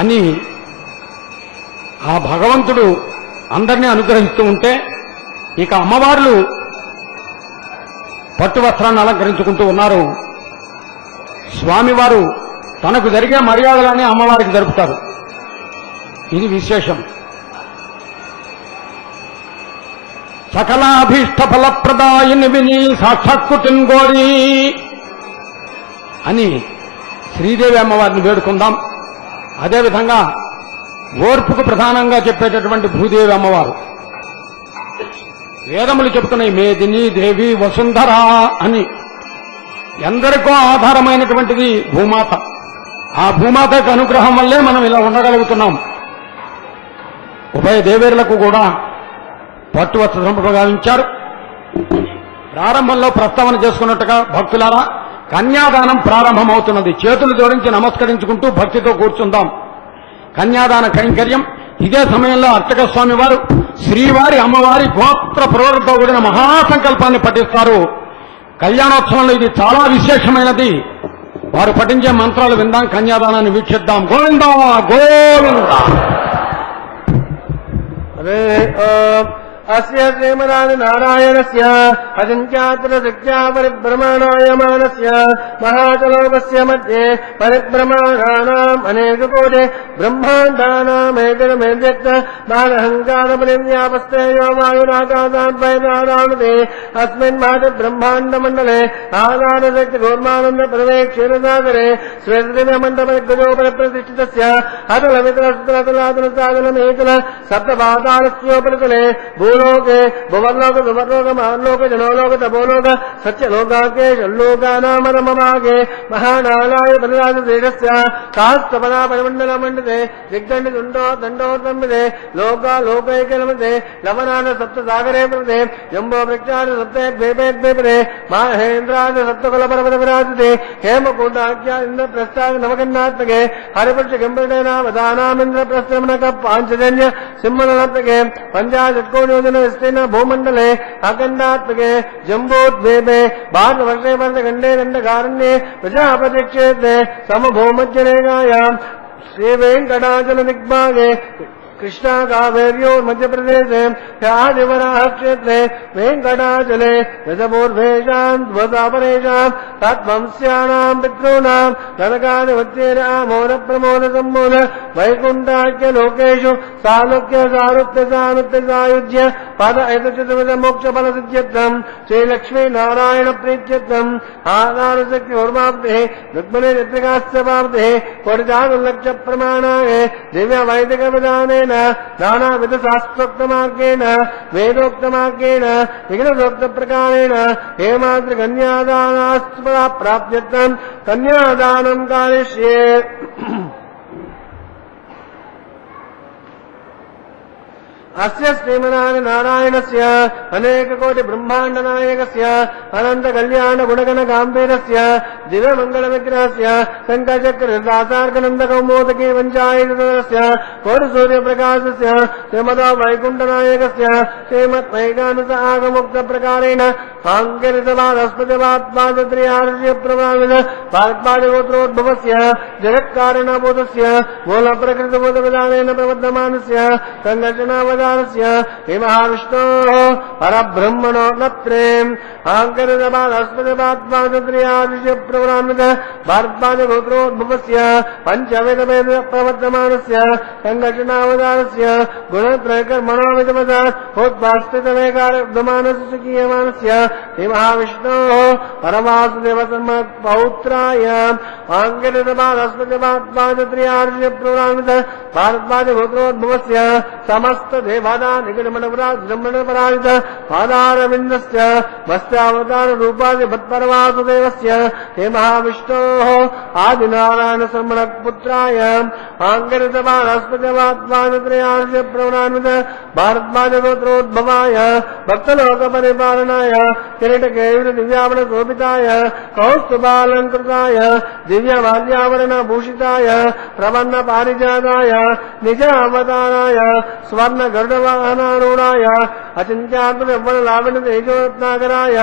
అని ఆ భగవంతుడు అందరినీ అనుగ్రహిస్తూ ఉంటే, ఇక అమ్మవార్లు పట్టు వస్త్రాన్ని అలంకరించుకుంటూ ఉన్నారు. స్వామివారు తనకు జరిగే మర్యాదలని అమ్మవారికి జరుపుతారు. ఇది విశేషం. సకలాభీష్ట ఫలప్రదాయిని విని సాక్షాత్కుటిన్ గోరి అని శ్రీదేవి అమ్మవారిని వేడుకుందాం. అదేవిధంగా ఓర్పుకు ప్రధానంగా చెప్పేటటువంటి భూదేవి అమ్మవారు వేదములు చెబుతున్నాయి, మేదిని దేవి వసుంధర అని. ఎందరికో ఆధారమైనటువంటిది భూమాత. ఆ భూమాతకు అనుగ్రహం వల్లే మనం ఇలా ఉండగలుగుతున్నాం. ఉభయ దేవేరులకు కూడా పట్టు వస్త్రం ప్రగావించారు. ప్రారంభంలో ప్రస్తావన చేసుకున్నట్టుగా భక్తులారా కన్యాదానం ప్రారంభమవుతున్నది. చేతులు జోడించి నమస్కరించుకుంటూ భక్తితో కూర్చుందాం. కన్యాదాన కైంకర్యం ఇదే సమయంలో అర్చక స్వామి వారు శ్రీవారి అమ్మవారి గోత్ర పురోగతితో కూడిన మహాసంకల్పాన్ని పఠిస్తారు. కళ్యాణోత్సవంలో ఇది చాలా విశేషమైనది. వారు పఠించే మంత్రాలు విందాం, కన్యాదానాన్ని వీక్షిద్దాం. గోవిందా గోవిందా. అస్య శ్రీమదాది నారాయణస్య అచింత్యాత్ర శక్త్యా పరిభ్రమణాయమానస్య మహాచలోకస్య మధ్యే పరిభ్రమణానాం అనేకకోటి బ్రహ్మాండానామేకరమేవ్యక్త మానహంకారపరివ్యాపస్తేయో వాయురాకాశాద్వైతారాణుతే అస్మిన్ మాది బ్రహ్మాండమండలే ఆధారశక్తి గోర్మానంద పరమే క్షీరసాగరే శ్వేతదివ్యమండపదిగ్గజోపరిప్రతిష్ఠితస్య అతలమితరసుతరతలాతలసాదలమేతల సప్తపాతాళస్యోపరితలే భూలోకే భువర్లోక సువర్లోక మహాలోక జనోలోక తపోలోక సత్యలోకాకే షల్లోకానామరమమాగే మహానాలాయ బలరాజశేషస్య సహస్రపదా పరిమండల మండితే దిగ్దండి దండోదండే లోకా లోకైకలమతే లవనాన సప్త సాగరే ప్రదే జంబో వృక్షాన సప్తే మహేంద్రాన సప్తకుల పర్వత విరాజతే హేమకూటాఖ్య ఇంద్ర ప్రస్థాన నవకన్నాత్మకే హరిపురుష గంభీరేణ వదానామింద్ర ప్రస్థమనక పాంచజన్య సింహనత్మకే పంచాశత్కోణి भूजन विस्तीर्ण भूमंडले अखंडात्मके जम्बोद्वेपे भारतवर्षे वर्षखंडे दंडकारण्ये प्रजापति क्षेत्रे समभूमज्जनेगायाम् श्रीवेंकटाचल दिग्भागे कृष्णा कावेर्यो मध्य प्रदेशे आदिवराह क्षेत्रे वेंकटाचले रजपूर्वेशान् ध्वजापरेशान् तत्वंस्यानाम् पितॄणाम् नरकादिवत्येन आमोद प्रमोद सम्मोद वैकुण्ठाख्य लोकेषु सालोक्य सारुत्य सानुत्य सायुज्य पद एतचितविद मोक्ष फल सिद्ध्यर्थम् श्रीलक्ष्मी नारायण प्रीत्यर्थम् आधारशक्ति उर्वाप्तिः रुक्मिणी चित्रिकास्य प्राप्तिः कोटिजानुलक्ष्य प्रमाणाय दिव्य वैदिक विधाने नानाविध शास्त्रोक्तमार्गेण वेदोक्तमार्गेण विघ्नोक्तप्रकारेण हेमाद्रिकन्यादानास्पदा प्राप्त्यर्थम् कन्यादानम् कारिष्ये अस्य श्रीमन्नारायणस्य अनेककोटि ब्रह्माण्ड नायकस्य अनंत कल्याण गुणगण गांभीरस्य दिव्य मंगल विग्रहस्य शंखचक्र दासार्कनंद कौमोदकी पंचायतस्य कोटि सूर्य प्रकाशस्य श्रीमदा वैकुंठ नायकस्य श्रीमत् वैगानस आगमुक्त प्रकारेण सांकरितवादस्पतिवात्माद्रियार्य प्रभावित पादगोत्रोद्भवस्य जगत्कारणभूतस्य मूल प्रकृतिभूत विधानेन प्रबद्धमानस्य संघर्षणावध महाविष्णोः परब्रह्मणो नत्रेम् आङ्करितपादस्पतिपात्माद्रियादिश्य प्रवरान्वित भारद्वाजगोत्रोद्भवस्य पञ्चवेदवेद प्रवर्तमानस्य सङ्घर्षणावतारस्य गुणत्रयकर्मणोविदवद उत्पास्थितमेकारमानस्य सुखीयमानस्य महाविष्णोः परमासुदेवतमपौत्राय आङ्करितपादस्पतिपात्माद्रियादिश्य प्रवरान्वित भारद्वाजगोत्रोद्भवस्य समस्त देवादा निगमनपराजित पादारविन्दस्य मत्स्यावतार रूपादि भट्परवासुदेवस्य हे महाविष्णोः आदिनारायण शर्मणपुत्राय आङ्करितपादस्पतिपात्माद्रियादिश्य प्रवरान्वित भारद्वाजगोत्रोद्भवाय भक्तलोकपरिपालनाय किरीटकेयूर दिव्यावरण शोभिताय कौस्तुभालङ्कृताय दिव्यमाल्यावरणभूषिताय प्रपन्न पारिजाताय निज अवताराय स्वर्ण गरुडवाहनारूढाय अचिन्त्यात्मलावण्य तेजोरत्नाकराय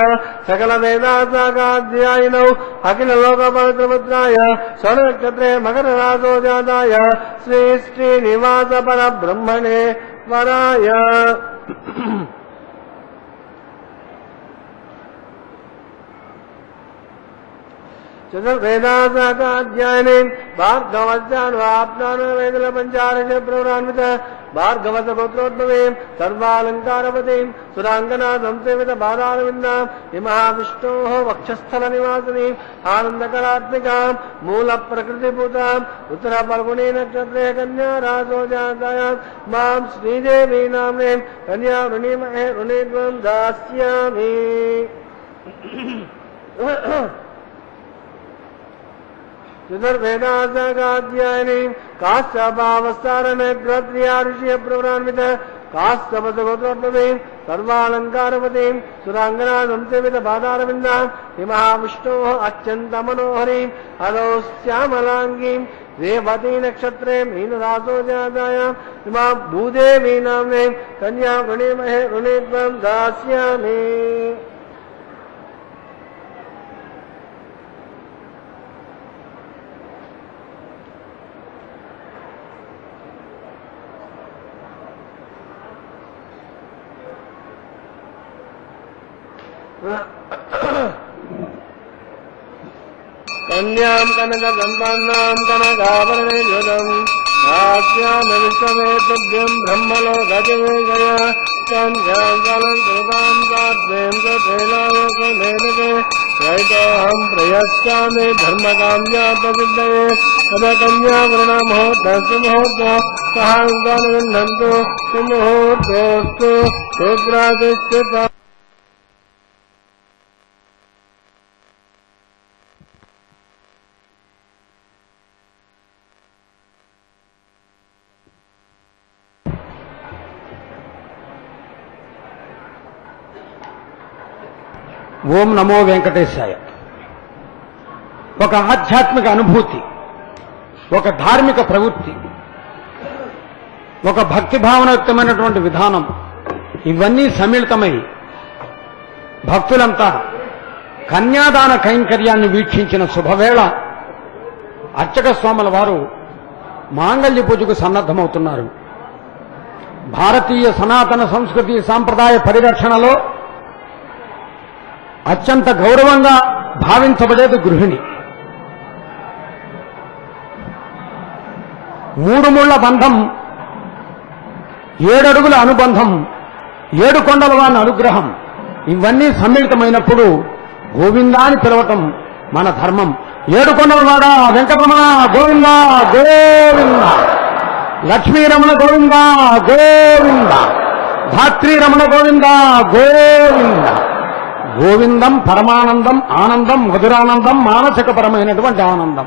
सकल वेदासागाध्यायिनौ अखिल लोकपवित्रपुत्राय स्वर्णनक्षत्रे मकर रासो जाताय श्री श्रीनिवास परब्रह्मणे वराय चतुर्वेदासाकाध्यायने भार्गवस्यान्वाप्नानवेदल पंचादश प्रवरान्वित भार्गवत गोत्रोद्भवेम् सर्वालङ्कारवतीम् सुराङ्गना संसेवित बालारविन्दाम् महाविष्णोः वक्षस्थलनिवासिनीम् आनन्दकरात्मिकाम् मूलप्रकृतिभूताम् उत्तरफल्गुणी नक्षत्रे कन्या रासो जातायाम् माम् श्रीदेवी नाम्ने कन्या ऋणीमहे ऋणीत्वम् दास्यामि चतुर्वेदासाकाध्यायिनी काश्यपावस्तारनेत्रत्रियाऋषिय प्रवरान्वित काश्यपसगोत्रोद्भवीम् सर्वालङ्कारवतीम् सुराङ्गना संसेवित पादारविन्दाम् महाविष्णोः अत्यन्तमनोहरीम् अदौ श्यामलाङ्गीम् रेवती नक्षत्रे मीनरासो जातायाम् इमां भूदेवी नाम्ने कन्या ऋणीमहे ऋणीत्वम् दास्यामि कन्यां कनकसम्पन्नां कनकाभरणेयुतं दास्यामि विश्वमे तुभ्यं ब्रह्मलोकदिवेशय कन्यां कलङ्कृतां साध्वीं सतेनावसमेनके वैतोऽहं प्रयच्छामि धर्मकाम्या प्रसिद्धये तदा कन्यावरणमुहूर्तस्य मुहूर्तो सहाङ्कालगृह्णन्तु सुमुहूर्तोऽस्तु शूद्रादिश्चिता ఓం నమో వెంకటేశాయ. ఒక ఆధ్యాత్మిక అనుభూతి, ఒక ధార్మిక ప్రవృత్తి, ఒక భక్తి భావనయుక్తమైనటువంటి విధానం ఇవన్నీ సమ్మిళితమై భక్తులంతా కన్యాదాన కైంకర్యాన్ని వీక్షించిన శుభవేళ అర్చక స్వాముల వారు మాంగళ్య పూజకు సన్నద్ధమవుతున్నారు. భారతీయ సనాతన సంస్కృతి సాంప్రదాయ పరిరక్షణలో అత్యంత గౌరవంగా భావించబడేది గృహిణి. 3 ముళ్ల బంధం, 7 అడుగుల అనుబంధం, 7 కొండల వాని అనుగ్రహం ఇవన్నీ సమ్మిళితమైనప్పుడు గోవిందా అని పిలవటం మన ధర్మం. 7 కొండల వాడ వెంకటరమణ గోవింద గోవింద, లక్ష్మీరమణ గోవింద గోవింద, ధాత్రీరమణ గోవింద గోవింద. గోవిందం పరమానందం, ఆనందం, మధురానందం, మానసికపరమైనటువంటి ఆనందం.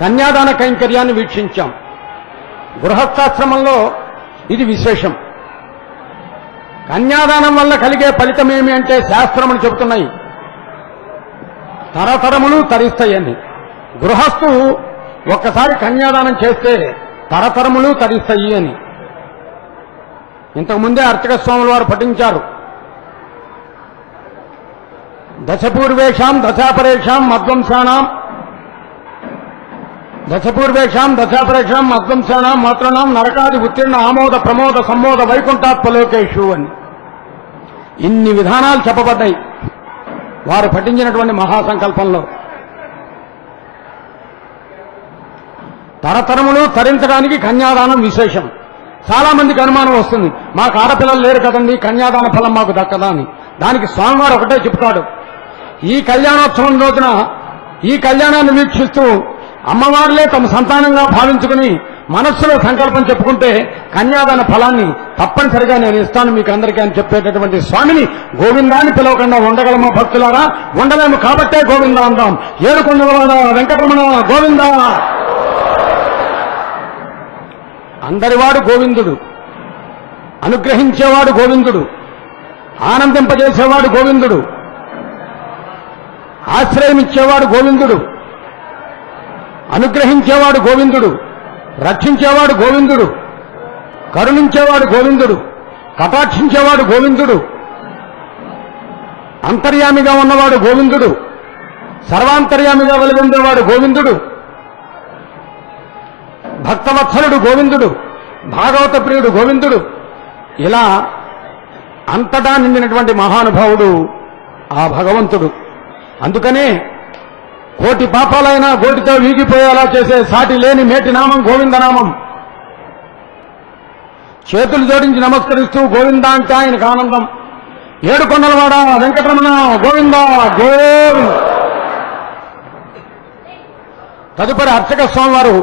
కన్యాదాన కైంకర్యాన్ని వీక్షించాం. గృహస్థాశ్రమంలో ఇది విశేషం. కన్యాదానం వల్ల కలిగే ఫలితమేమి అంటే శాస్త్రములు చెబుతున్నాయి, తరతరములు తరిస్తాయని. గృహస్థు ఒక్కసారి కన్యాదానం చేస్తే తరతరములు తరిస్తాయి అని ఇంతకుముందే అర్చక స్వాముల వారు పఠించారు. దశపూర్వేషాం దశాపరేషాం మధ్వంసానాం, దశపూర్వేషాం దశాపరేషాం మధ్వంసానాం మాతృణాం నరకాది ఉత్తీర్ణ ఆమోద ప్రమోద సంమోద వైకుంఠాత్మలోకేషు అని ఇన్ని విధానాలు చెప్పబడ్డాయి వారు పఠించినటువంటి మహాసంకల్పంలో. తరతరములు తరించడానికి కన్యాదానం విశేషం. చాలా మందికి అనుమానం వస్తుంది, మాకు ఆడపిల్లలు లేరు కదండి, కన్యాదాన ఫలం మాకు దక్కదా అని. దానికి స్వామివారు ఒకటే చెప్తాడు, ఈ కళ్యాణోత్సవం రోజున ఈ కళ్యాణాన్ని వీక్షిస్తూ అమ్మవారులే తమ సంతానంగా భావించుకుని మనస్సులో సంకల్పం చెప్పుకుంటే కన్యాదాన ఫలాన్ని తప్పనిసరిగా నేను ఇస్తాను మీకు అందరికీ అని చెప్పేటటువంటి స్వామిని గోవిందాన్ని పిలవకుండా ఉండగలమా భక్తులారా? ఉండలేము కాబట్టే గోవిందా అందాం. 7 కొండలవాడ వెంకటరమణ గోవిందా. అందరివాడు గోవిందుడు, అనుగ్రహించేవాడు గోవిందుడు, ఆనందింపజేసేవాడు గోవిందుడు, ఆశ్రయమిచ్చేవాడు గోవిందుడు, అనుగ్రహించేవాడు గోవిందుడు, రక్షించేవాడు గోవిందుడు, కరుణించేవాడు గోవిందుడు, కటాక్షించేవాడు గోవిందుడు, అంతర్యామిగా ఉన్నవాడు గోవిందుడు, సర్వాంతర్యామిగా వెలుగొందేవాడు గోవిందుడు, భక్తవత్సలుడు గోవిందుడు, భాగవత ప్రియుడు గోవిందుడు. ఇలా అంతటా నిండినటువంటి మహానుభావుడు ఆ భగవంతుడు. అందుకనే కోటి పాపాలైనా గోటితో వీగిపోయేలా చేసే సాటి లేని మేటి నామం గోవిందనామం. చేతులు జోడించి నమస్కరిస్తూ గోవిందా అంటే ఆయనకు ఆనందం. 7 కొండలవాడ వెంకటరమణ గోవింద గోవింద. తదుపరి అర్చక స్వామివారు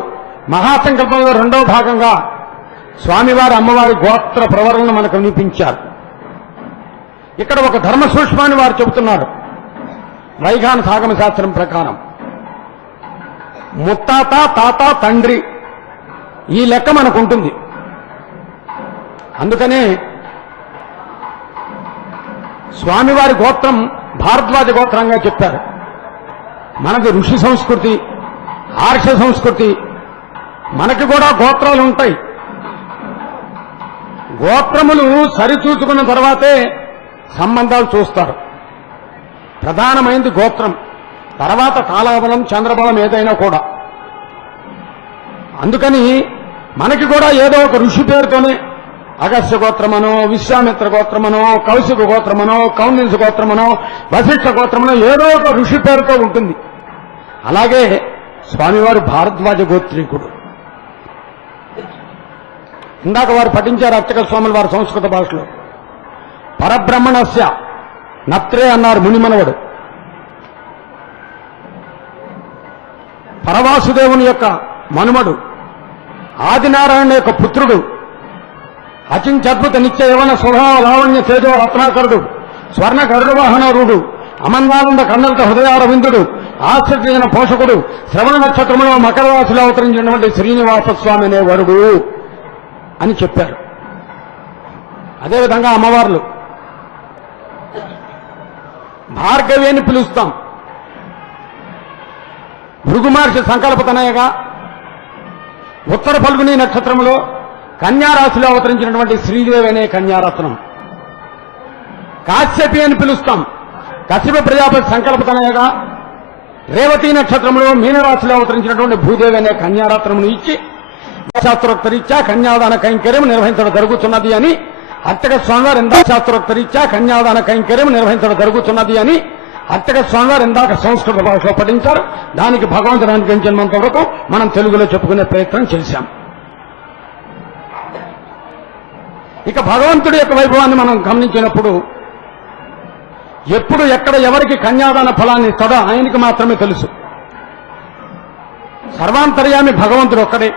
మహాసంకల్పంలో 2వ భాగంగా స్వామివారి అమ్మవారి గోత్ర ప్రవరణను మనకు వినిపించారు. ఇక్కడ ఒక ధర్మ సూక్ష్మాన్ని వారు చెబుతున్నారు. వైఖాన సాగమ శాస్త్రం ప్రకారం ముత్తాత, తాత, తండ్రి ఈ లెక్క మనకుంటుంది. అందుకనే స్వామివారి గోత్రం భారద్వాజ గోత్రంగా చెప్పారు. మనది ఋషి సంస్కృతి, ఆర్ష సంస్కృతి, మనకి కూడా గోత్రాలు ఉంటాయి. గోత్రములు సరిచూసుకున్న తర్వాతే సంబంధాలు చూస్తారు. ప్రధానమైనది గోత్రం, తర్వాత కాలబలం, చంద్రబలం ఏదైనా కూడా. అందుకని మనకి కూడా ఏదో ఒక ఋషి పేరుతోనే అగస్త్య గోత్రమనో, విశ్వామిత్ర గోత్రమనో, కౌశిక గోత్రమనో, కౌండిన్య గోత్రమనో, వశిష్ఠ గోత్రమనో ఏదో ఒక ఋషి పేరుతో ఉంటుంది. అలాగే స్వామివారు భారద్వాజ గోత్రీకుడు. ఇందాక వారు పఠించారు అర్చక స్వాములు వారి సంస్కృత భాషలో. పరబ్రహ్మణస్య నత్రే అన్నారు మునిమనవడు. పరవాసుదేవుని యొక్క మనుమడు, ఆదినారాయణ యొక్క పుత్రుడు, అచింత్యద్భుత నిత్య యవన స్వభావ లావణ్య తేజో రత్నాకరుడు, స్వర్ణ గరుడవాహనరుడు, అమన్వానంద కన్నలత హృదయారవిందుడు, ఆశ్చర్యజన పోషకుడు, శ్రవణ నక్షత్రంలో మకర రాశిలో అవతరించినటువంటి శ్రీనివాస స్వామి అనే వరుడు అని చెప్పారు. అదేవిధంగా అమ్మవార్లు భార్గవి అని పిలుస్తాం. భృగు మహర్షి సంకల్పతనయగా ఉత్తర ఫల్గుని నక్షత్రంలో కన్యారాశిలో అవతరించినటువంటి శ్రీదేవి అనే కన్యారత్నం. కాశ్యపి అని పిలుస్తాం. కశ్యప ప్రజాపతి సంకల్పతనయగా రేవతి నక్షత్రంలో మీనరాశిలో అవతరించినటువంటి భూదేవి అనే కన్యారత్నమును ఇచ్చి శాస్త్రోక్తరీత్యా కన్యాదాన కైంకర్యం నిర్వహించడం జరుగుతున్నది అని అర్చక స్వామివారు శాస్త్రోక్తరీత్యా కన్యాదాన కైంకర్యం నిర్వహించడం జరుగుతున్నది అని అర్చక స్వామివారు ఇందాక సంస్కృత భాషలో పఠించారు. దానికి భగవంతుడు అనుగ్రహించినంత వరకు మనం తెలుగులో చెప్పుకునే ప్రయత్నం చేశాం. ఇక భగవంతుడి యొక్క వైభవాన్ని మనం గమనించినప్పుడు ఎప్పుడు ఎక్కడ ఎవరికి కన్యాదాన ఫలాన్ని ఇస్తాడో ఆయనకి మాత్రమే తెలుసు. సర్వాంతర్యామి భగవంతుడు ఒక్కడే.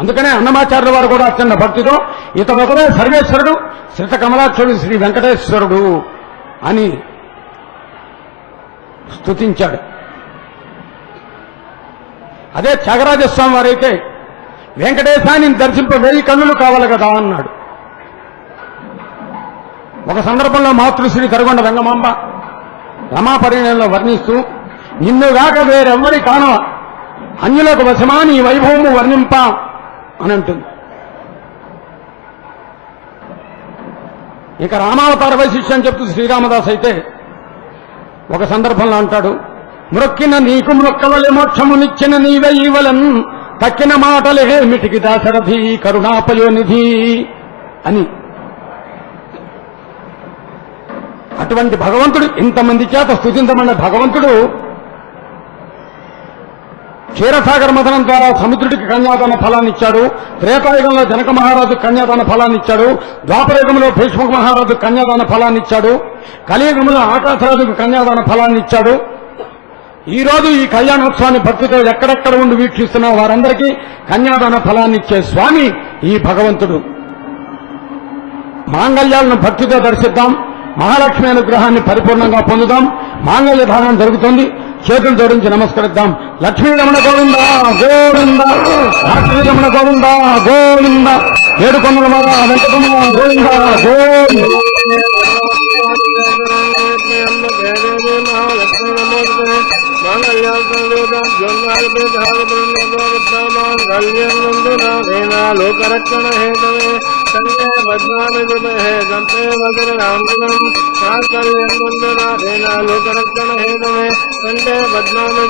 అందుకనే అన్నమాచార్యుల వారు కూడా అత్యంత భక్తితో ఇతడొకడే సర్వేశ్వరుడు, శ్రీత కమలాక్షుడు, శ్రీ వెంకటేశ్వరుడు అని స్తుతించాడు. అదే త్యాగరాజస్వామి వారైతే వెంకటేశాన్ని దర్శింప 1000 కన్నులు కావాలి కదా అన్నాడు. ఒక సందర్భంలో మాతృశ్రీ కరుగొండ వెంగమాంబ రమాపరిణయంలో వర్ణిస్తూ నిన్నుగాక వేరెవ్వరి కానవ అన్యులకు వశమా నీ వైభవము వర్ణింప అని అంటుంది. ఇక రామావతార వైశిష్యం చెప్తూ శ్రీరామదాస్ అయితే ఒక సందర్భంలో అంటాడు, మ్రొక్కిన నీకు మ్రొక్కవలె మోక్షమునిచ్చిన నీవే ఈవలన్ తక్కిన మాటలే మిటికి దాశరథి కరుణాపయోనిధి అని. అటువంటి భగవంతుడు ఇంతమంది చేత స్తుతించమన్న భగవంతుడు క్షీరసాగర మథనం ద్వారా సముద్రుడికి కన్యాదాన ఫలాన్ని ఇచ్చాడు. త్రేతాయుగంలో జనక మహారాజు కన్యాదాన ఫలాన్ని ఇచ్చాడు. ద్వాపరయుగంలో భీష్మ మహారాజు కన్యాదాన ఫలాన్ని ఇచ్చాడు. కలియుగంలో ఆకాశరాజుకు కన్యాదాన ఫలాన్ని ఇచ్చాడు. ఈ రోజు ఈ కళ్యాణోత్సవాన్ని భక్తితో ఎక్కడెక్కడ ఉండి వీక్షిస్తున్న వారందరికీ కన్యాదాన ఫలాన్ని ఇచ్చే స్వామి ఈ భగవంతుడు. మాంగళ్యాలను భక్తితో దర్శిద్దాం. మహాలక్ష్మి అనుగ్రహాన్ని పరిపూర్ణంగా పొందుదాం. మాంగళ్య ధారణం జరుగుతుంది. చేతులు జోడించి నమస్కరిద్దాం. లక్ష్మీ రమణ గోవింద గోవింద, లక్ష్మీ రమణ గోవింద గోవింద, ఏడుకొండల వార వెంకటరమణ గోవింద గోవింద. లోకరక్షణ హేతవే సంజయ బద్నామి గంతే వదన రామగుణం సాకల్యం కుందనాథేన లోకరక్షణ హేతవే సంజయ బద్నామి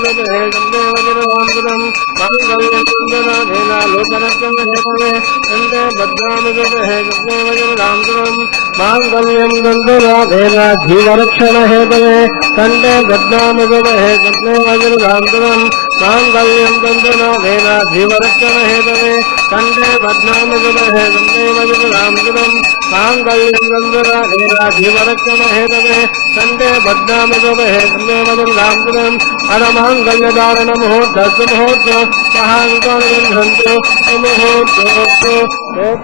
గంతే వదన రామగుణం సాకల్యం కుందనాథేన లోకరక్షణ హేతవే సంజయ బద్నామి గంతే వదన రామగుణం మాంగళ్యం కుందనాథేన జీవరక్షణ హేతవే సంజయ బద్నామి గంతే వదన రామగుణం మాంగళ్యం కుందనాథేన జీవరక్షణ హేతవే సంజయ బద్నామి గంతే వదన రామగుణం మాంగళ్యం కుందనాథేన జీవరక్షణ హేతవే సంజయ బద్నామి గంతే వదన రామగుణం అరమాంగళ్య ధారణ ముహూర్త ముహూర్త మహాంగళ్యంతో ముహూర్తో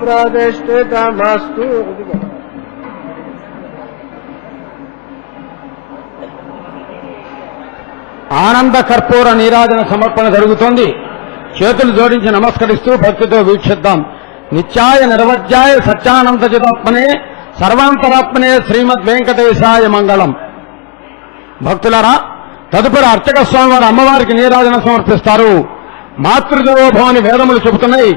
ప్రాదేష్టామాస్తు. ఆనంద కర్పూర నీరాజన సమర్పణ జరుగుతోంది. చేతులు జోడించి నమస్కరిస్తూ భక్తితో వీక్షిద్దాం. నిత్యాయ నిర్వజ్యాయ సత్యానంద చిదాత్మనే సర్వాంతరాత్మనే శ్రీమద్ వెంకటేశాయ మంగళం. భక్తులారా, తదుపరి అర్చక స్వామి వారు అమ్మవారికి నీరాజన సమర్పిస్తారు. మాతృదేవోభవాని వేదములు చెబుతున్నాయి.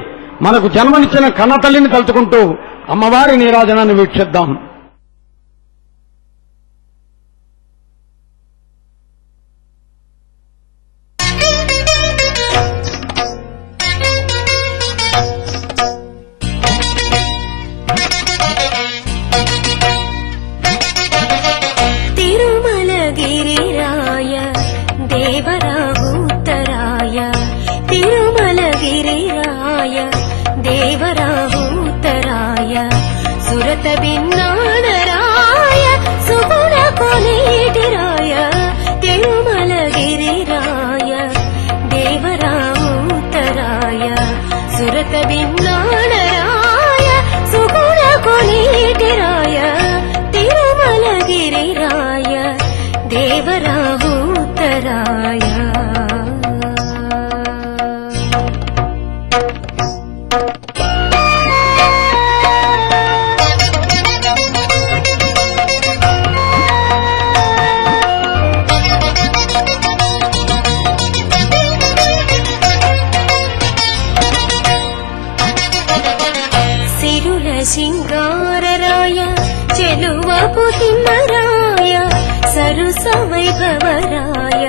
మనకు జన్మనిచ్చిన కన్న తల్లిని తలుచుకుంటూ అమ్మవారి నీరాజనాన్ని వీక్షిద్దాం. భిన్నాడరాయ సుగుణ కొనేటిరాయ తిరుమలగిరిరాయ దేవరాముతరాయ సురత భిన్నాడరాయ సుగుణ కొనేటిరాయ తిరుమలగిరిరాయ దేవరాముతరాయ. వైభవరాయ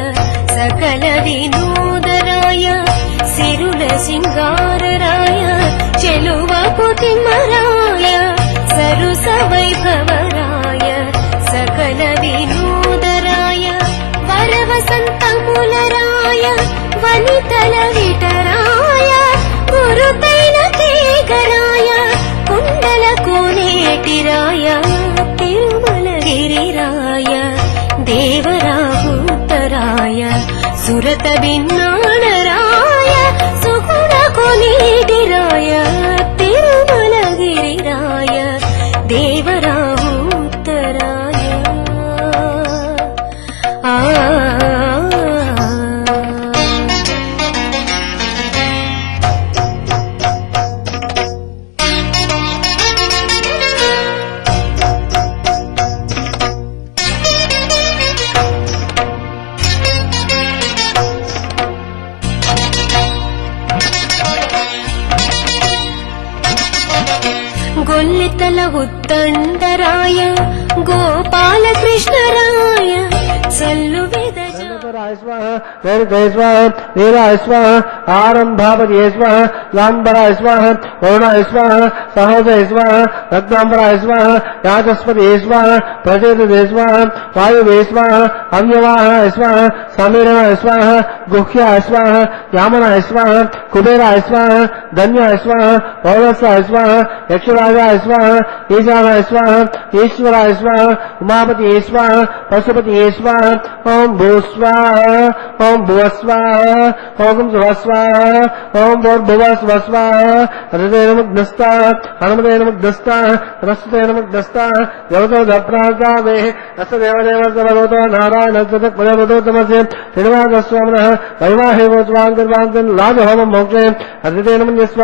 సకల వినోదరాయ సిరుల సింగారరాయ చెలువ పుతిమరాయ సరుస వైభవరాయ సకల వినోదరాయ వరవసంతములరాయ వనితల విటరాయ గురుతైన తీగరాయ కుండల కోనేటిరాయ తిరుమలగిరిరాయ దేవరాహుతరాయ సురత విన్నాణరాయ సుగుణ కొనేటిరాయ తిరుమలగిరిరాయ దేవరాహుతరాయ గొల్లెతల ఉత్తండరాయ గోపాలకృష్ణరాయ సల్లు వేద वेदकय स्वाहा नीलाय स्वाहा आरंभापतिये स्वाहा लांबराय स्वाहा वरुणाय स्वाहा सहजय स्वाहा रत्नांबराय स्वाहा याचस्पतिये स्वाहा प्रचेतते स्वाहा वायुवे स्वाहा अव्यवाहाय स्वाहा समीरणाय स्वाहा गुह्याय स्वाहा यामनाय स्वाहा कुबेराय स्वाहा धन्याय स्वाहा पौरसाय स्वाहा यक्षराजाय स्वाहा ईशानाय स्वाहा ईश्वराय स्वाहा उमापतिये स्वाहा पशुपतिये स्वाहा ओम भू स्वाहा ओम भुव स्वाहा ओम सुव स्वाहा ओम भूर्भुव स्व स्वाहा हृदय नमग्नस्ता हनुमते नमग्नस्ता रस्ते नमग्नस्ता जगतो दप्राकावे अस देवदेव सर्वतो नारायण सतक्मदेवतो तमसे श्रीनिवासस्वामिनः वैवाहिकोत्सवाङ्गर्वाङ्गन् लाजहोमं मोक्षे हृदय नमन्यस्व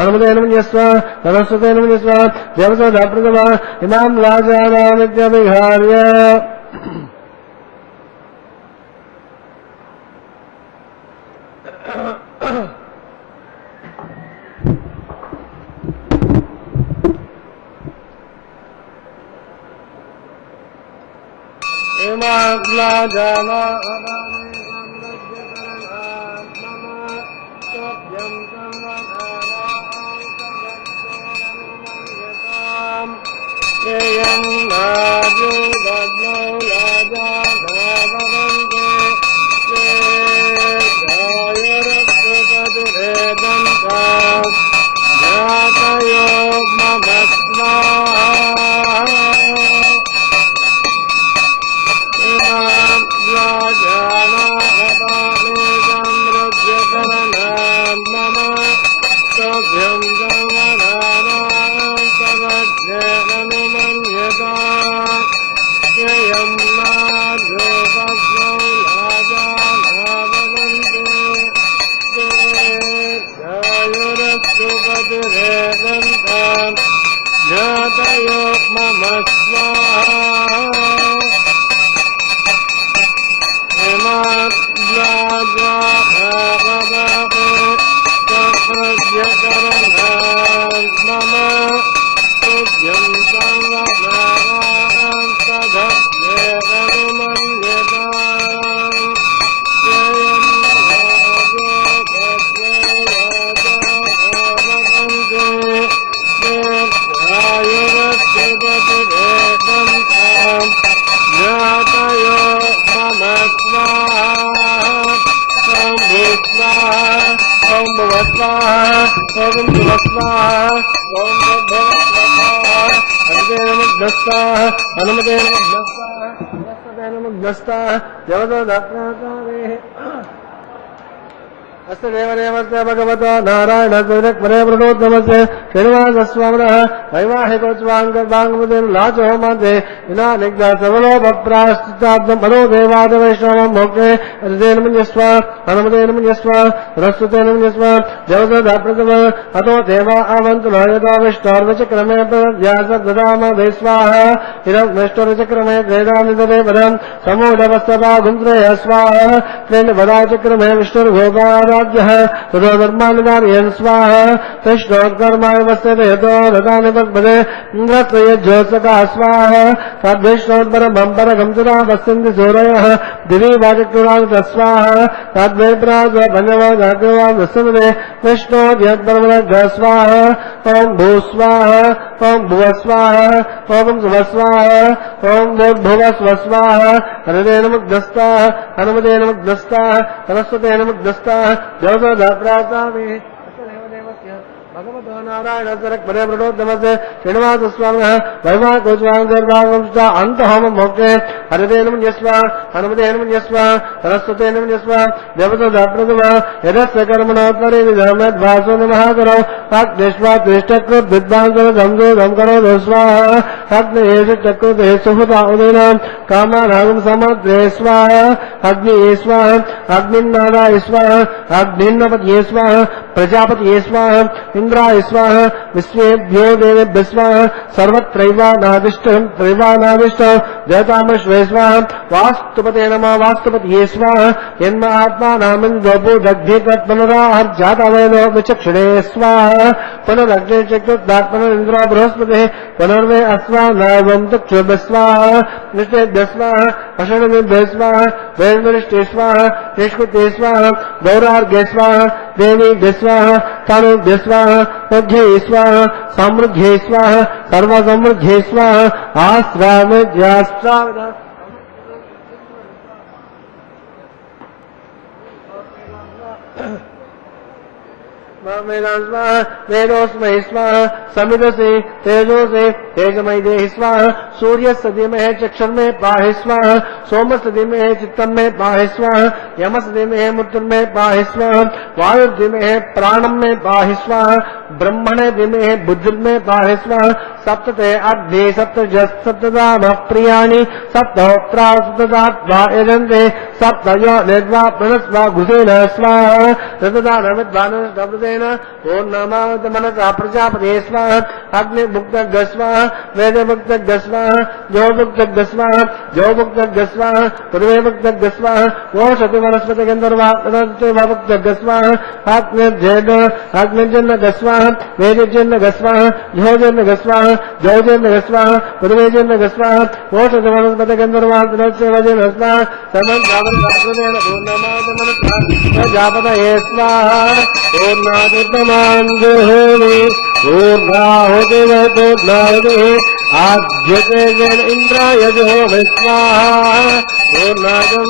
हनुमते नमन्यस्व सरस्वते नमन्यस्व देवतो दप्रतमा इमां राजानामित्यभिहार्य अस्त देवदेवस्य भगवतो नारायण नमस्ते श्रीनिवासस्वामिनः वैवाहिकोत्सवाङ्गर्वाङ्गमुदेन लाजहोमन्ते विनानिग्धा सर्वलोपप्राश्चिताब्दं मनो देवादिवैष्णवं मोक्षे हृदय नमन्यस्व हनुमते नमन्यस्व सरस्वते नमन्यस्व जगदप्रथम अतो देवा आवन्तु यथा विष्णोर्वचक्रमे व्यासददाम वै स्वाहा इदं विष्णोर्वचक्रमे वेदानिदवे पदं समूढवस्तभागुन्द्रय स्वाहा त्रेण वदाचक्रमे विष्णुर्भोगाद तदोराज्यः तदो धर्मानुगार्येण स्वाहा कृष्णोत्कर्माय वस्यते यतो रथानि पद्मदे इन्द्रस्य यज्ञोत्सका स्वाहा तद्वैष्णोत्परमं परगं तदा वस्यन्ति सूरयः दिवि वाचक्रुरागत स्वाहा तद्वैप्राज भञ्जवाजाग्रवा वस्यते विष्णोद्यत्परमनग्र स्वाहा ॐ भू स्वाहा ॐ भुव स्वाहा ॐ सुव स्वाहा ॐ भूर्भुव स्व स्वाहा हृदयेन मुग्धस्ताः हनुमतेन मुग्धस्ताः सरस्वतेन मुग्धस्ताः देवताप्राप्तामि भगवतो नारायण सरक्पदे प्रणोद्यमस्य श्रीनिवासस्वामिनः वैवाकोस्वामिर्भागवंशा अन्तहोमं मोक्षे हरितेन मुञ्जस्व हनुमतेन मुञ्जस्व सरस्वतेन मुञ्जस्व देवताप्राप्तमः यदस्य कर्मणोत्तरे विधर्मद्भासो नमः करो अग्निष्वा त्रिष्टकृत विद्वांसः संजोगं करोतु स्वाहा अग्नेश चक्रुते सुहृता उदयनां कामानागं समग्रे स्वाहा अग्निये स्वाहा अग्निन्नादाय स्वाहा अग्निन्नपतये स्वाहा प्रजापतये स्वाहा इंद्राय स्वाहा विश्वेभ्यो देवेभ्यः स्वाहा सर्वत्रैवानादिष्टं त्रैवानादिष्टं जयतामश्वे स्वाहा वास्तुपते नमः वास्तुपतये स्वाहा यन्मात्मानामिन्द्रोपूदग्धिकत्पुनराहर्जातवेदो विचक्षणे स्वाहा पुनरग्ने चक्रुद्धात् पुनरिन्द्रो बृहस्पतिः पुनर्वे अस्वानावं तुक्षुभ्यः स्वाहा निष्ठेभ्यः स्वाहा अषणमेभ्यः स्वाहा वेदवरिष्ठे स्वाहा निष्कृते स्वाहा गौरार्घ्ये स्वाहा देवीभ्यः स्वाहा तानुभ्यः स्वाहा तद्ध्ये स्वाहा समृद्धे स्वाहा सर्वसमृद्धे स्वाहा आस्रामज्यास्त्रावदा स्वाहा वेदोस्मै स्वाहा समिदसे तेजोसे तेजमय देहि स्वाहा सूर्यस्य धीमहि चक्षुर्मे पाहि स्वाहा सोमस्य धीमहि चित्तमे पाहि स्वाहा यमस्य धीमहि मृत्युर्मे पाहि स्वाहा वायुर्धीमहि प्राणमे पाहि स्वाहा ब्रह्मणे धीमहि बुद्धिर्मे पाहि स्वाहा सप्तते अग्नि सप्तजः सप्तदानः प्रियाणि सप्तहोत्रा सप्तदात्वा यजन्ते सप्तयो निर्वा प्रणस्वा घुसेन स्वाहा तदानमिद्वानस्तब्देन ओम नमः मनसा प्रजापते स्वाहा अग्निमुक्तज्ञ स्वाहा वेदमुक्तज्ञ स्वाहा जौमुक्तज्ञ स्वाहा जौमुक्तज्ञ स्वाहा पृथ्वीमुक्तज्ञ स्वाहा ओषधि वनस्पति गन्धर्वा मुक्तज्ञ स्वाहा अग्निजन्य स्वाहा वेदजन्य स्वाहा झोजन्य स्वाहा जौजन्य स्वाहा पृथ्वीजन्य स्वाहा ओषधि वनस्पति गन्धर्वा वजन स्वाहा समन्तावन् प्रजापतये स्वाहा पूर्णादितमाङ्गुहोमि पूर्णाहुतिवपूर्णाहुतिः आद्यते जन इन्द्राय जो विस्वाहा पूर्णागं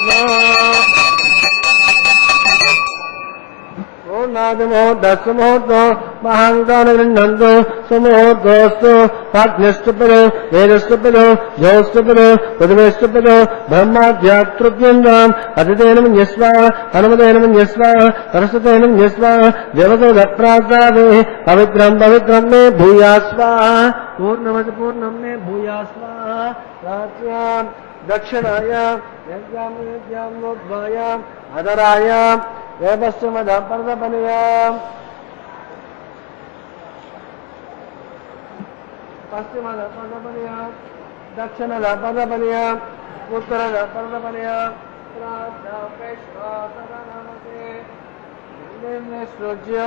स्वाहा पूर्णादिमोदस्समुहूर्तो महाङ्गान् गृह्णन्तु सुमुहूर्तोऽस्तु अग्निस्तुपदो वेदस्तुपदो जौस्तुपदो पृथिवीस्तुपदो ब्रह्माद्यातृत्यन्ताम् अतिथेन मन्यस्व हनुमतेन मन्यस्व सरस्वतेन मन्यस्व देवतोदप्रासादे पवित्रं पवित्रं मे भूयास्वाहा पूर्णमति पूर्णं मे भूयास्वाहा प्राच्याम् दक्षिणायाम् यज्ञाम् नोद्भायाम् अधरायाम् पश्चिमदपर्दपनियाम् पश्चिमदपर्दपनियाम् दक्षिणदपर्दपनियाम् उत्तरदपर्दपनियाम् सृज्य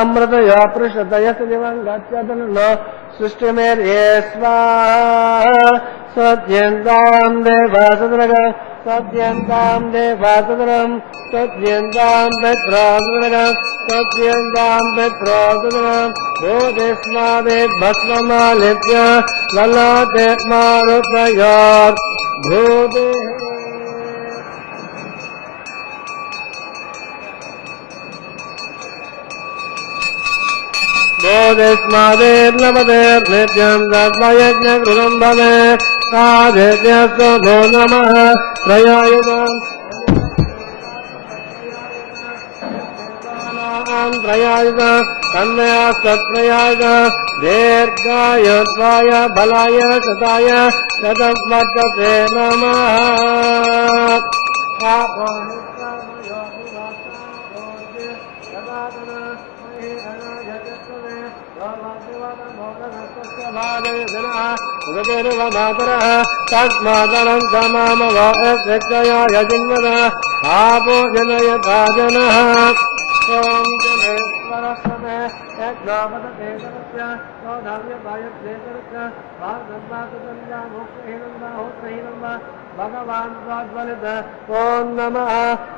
अमृतया पृषतयस दिवङ्गत्यतन सृष्टिमेर्ये स्वाहा सत्यन्तां देवासदनग सत्यन्तां देवासदनं सत्यन्तां पित्रासदनग सत्यन्तां पित्रासदनं भूतिस्मादे भस्ममालिप्य ललाटे मारुतयात् भूते बोधिस्मादेर्नपदेर्नित्यं तद्वयज्ञकृतं भवे तादेत्यस्तु भो नमः प्रयायुधम् శ్రీమాన్ ప్రయాజ తన్మయా సత్ప్రయాజ దీర్ఘాయుత్వాయ బలాయ సదాయ శతవర్ధతే నమః. తస్మాదనం సమామవాయ జిన్వద ఆపో జనయథా జనః. ఓం జనేశ్వరస్వమే యజ్ఞాపతే జనస్య సౌధార్యపాయస్యేతరస్య భాగవద్వాసంధ్యామోక్షహీనం వా హోత్రహీనం వా భగవాన్ స్వాద్వలిత. ఓం నమః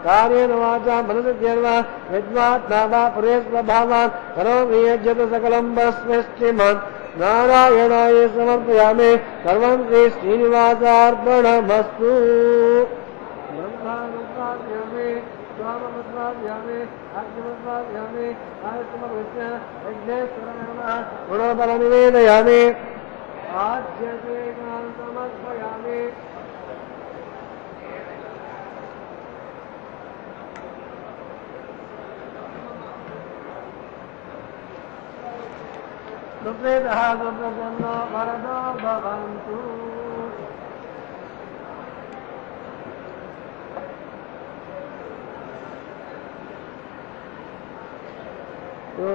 కార్యేణ వాచా మనసుద్యేన వా యజ్ఞాత్మా వా పురేస్వభావాన్ కరోమి యజ్ఞత సకలం భస్మే శ్రీమన్ నారాయణాయ సమర్పయామి. సర్వం శ్రీ శ్రీనివాసార్పణమస్తు. బ్రహ్మానుస్వామ్యామి స్వామముస్వామ్యామి అగ్నిముస్వామ్యామి ఆయుష్మృత్య యజ్ఞేశ్వరమ గుణోబల నివేదయామి. ఆద్యసేనాం సమర్పయామి. సుప్రీతః సుప్రసన్నో వరదో భవంతు.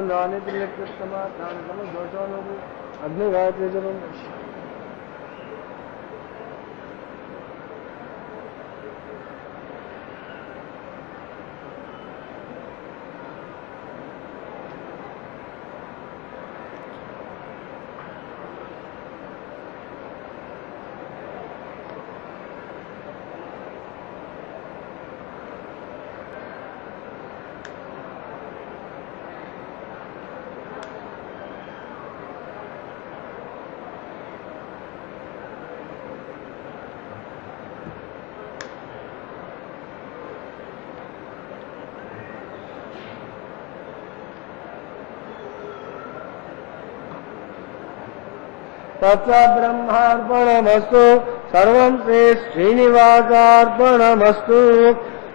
నానిత్రిలక్షమా దాని దోషాలు అగ్ని గాయత్రి జపం. తత్ర బ్రహ్మార్పణమస్తు. సర్వం శ్రీ శ్రీనివాసార్పణమస్తు.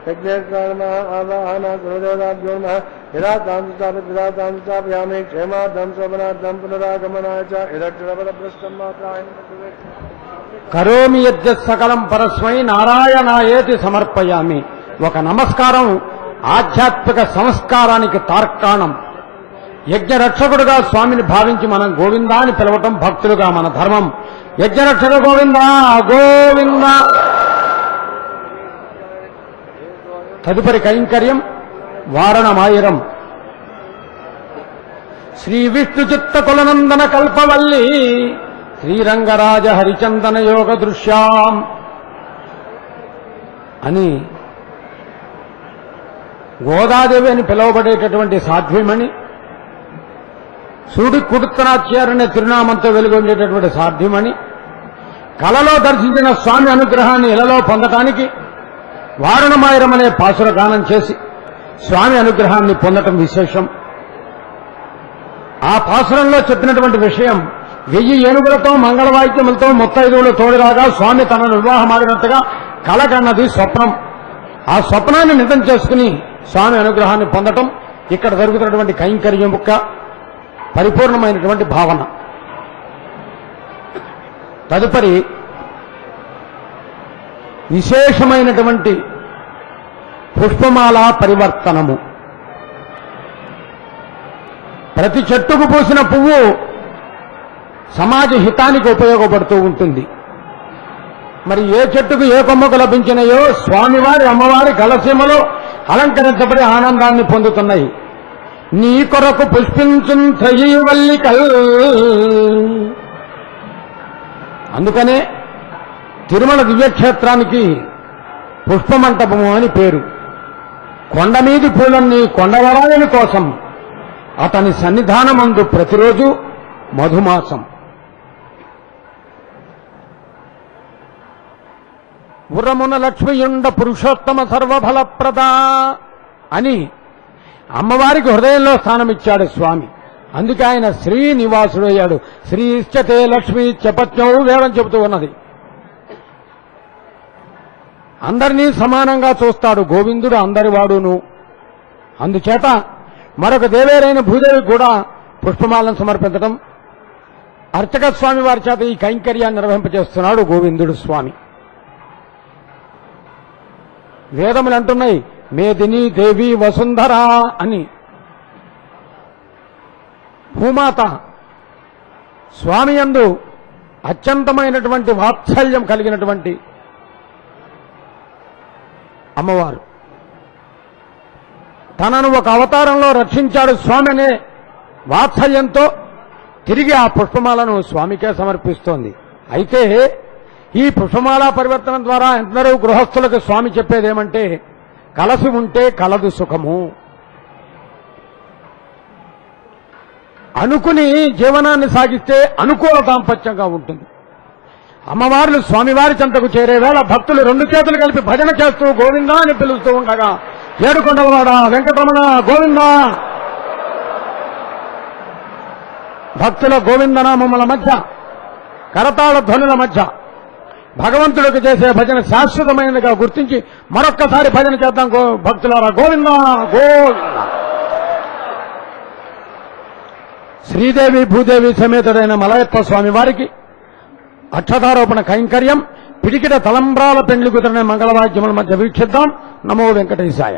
యజ్ఞకర్మ ఆవాహన గురుదేవతాభ్యో నమః. విరాతాం స్థాపయామి స్థాపయామి క్షేమార్థం శోభనార్థం పునరాగమనాయ చ ఇదక్షరపదభ్రష్టం మాత్రాయ. కరోమి యజ్ఞ సకలం పరస్మై నారాయణాయేతి సమర్పయామి. ఒక నమస్కారం ఆధ్యాత్మిక సంస్కారానికి తార్కాణం. యజ్ఞరక్షకుడుగా స్వామిని భావించి మనం గోవిందా అని పిలవటం భక్తులుగా మన ధర్మం. యజ్ఞరక్షక గోవిందా గోవింద. తదుపరి కైంకర్యం వారణమాయిరం. శ్రీ విష్ణు చిత్త కులనందన కల్పవల్లి శ్రీరంగరాజ హరిచందన యోగ దృశ్యాం అని గోదాదేవి అని పిలువబడేటటువంటి సాధ్వీమణి, సూడి కుడుతనాచ్యారనే తిరునామంతో వెలుగొండేటటువంటి సాధ్యమని కలలో దర్శించిన స్వామి అనుగ్రహాన్ని ఇలలో పొందటానికి వారణమాయిరం అనే పాసుర గానం చేసి స్వామి అనుగ్రహాన్ని పొందటం విశేషం. ఆ పాసురంలో చెప్పినటువంటి విషయం 1000 ఏనుగులతో మంగళవాయిద్యములతో ముత్తైదువులు తోడురాగా స్వామి తనను వివాహమాడినట్టుగా కలగన్నది స్వప్నం. ఆ స్వప్నాన్ని నిజం చేసుకుని స్వామి అనుగ్రహాన్ని పొందటం ఇక్కడ జరుగుతున్నటువంటి కైంకర్యం యొక్క పరిపూర్ణమైనటువంటి భావన. తదుపరి విశేషమైనటువంటి పుష్పమాల పరివర్తనము. ప్రతి చెట్టుకు పూసిన పువ్వు సమాజ హితానికి ఉపయోగపడుతూ ఉంటుంది. మరి ఏ చెట్టుకు ఏ కొమ్మకు లభించినాయో స్వామివారి అమ్మవారి కలసీమలో అలంకరించబడి ఆనందాన్ని పొందుతున్నాయి. నీ కొరకు పుష్పించున్ త్రయీవల్లికల్. అందుకనే తిరుమల దివ్యక్షేత్రానికి పుష్పమంటపము అని పేరు. కొండ మీది పూలన్నీ కొండవరాయని కోసం అతని సన్నిధానమందు ప్రతిరోజు మధుమాసం. ఉరమున లక్ష్మియుండ పురుషోత్తమ సర్వఫలప్రద అని అమ్మవారికి హృదయంలో స్థానమిచ్చాడు స్వామి. అందుకే ఆయన శ్రీనివాసుడు అయ్యాడు. శ్రీశ్చతే లక్ష్మీ చపత్నౌ వేదం చెబుతూ ఉన్నది. అందరినీ సమానంగా చూస్తాడు గోవిందుడు, అందరివాడును. అందుచేత మరొక దేవేరైన భూదేవికి కూడా పుష్పమాలను సమర్పించడం, అర్చక స్వామి వారి చేత ఈ కైంకర్యాన్ని నిర్వహింపజేస్తున్నాడు గోవిందుడు స్వామి. వేదములు అంటున్నాయి మేదిని దేవి వసుంధర అని. భూమాత స్వామి యందు అత్యంతమైనటువంటి వాత్సల్యం కలిగినటువంటి అమ్మవారు. తనను ఒక అవతారంలో రక్షించాడు స్వామి అనే వాత్సల్యంతో తిరిగి ఆ పుష్పమాలను స్వామికే సమర్పిస్తోంది. అయితే ఈ పుష్పమాల పరివర్తన ద్వారా ఎందరో గృహస్థులకు స్వామి చెప్పేదేమంటే కలసి ఉంటే కలదు సుఖము. అనుకుని జీవనాన్ని సాగిస్తే అనుకూల దాంపత్యంగా ఉంటుంది. అమ్మవార్లు స్వామివారి చెంతకు చేరే వేళ భక్తులు రెండు చేతులు కలిపి భజన చేస్తూ గోవిందా అని పిలుస్తూ ఉండగా ఏడుకొండలవాడ వెంకటరమణ గోవిందా, భక్తుల గోవిందనామముల మధ్య కరతాళ ధ్వనుల మధ్య భగవంతుడికి చేసే భజన శాశ్వతమైనదిగా గుర్తించి మరొక్కసారి భజన చేద్దాం. భక్తులారా గోవిందా గోవిందా. శ్రీదేవి భూదేవి సమేతుడైన మలయప్ప స్వామి వారికి అక్షతారోపణ కైంకర్యం పిడికిడ తలంబ్రాల పెండ్లి కుదిరిన మంగళవాద్యముల మధ్య వీక్షిద్దాం. నమో వెంకటేశాయ.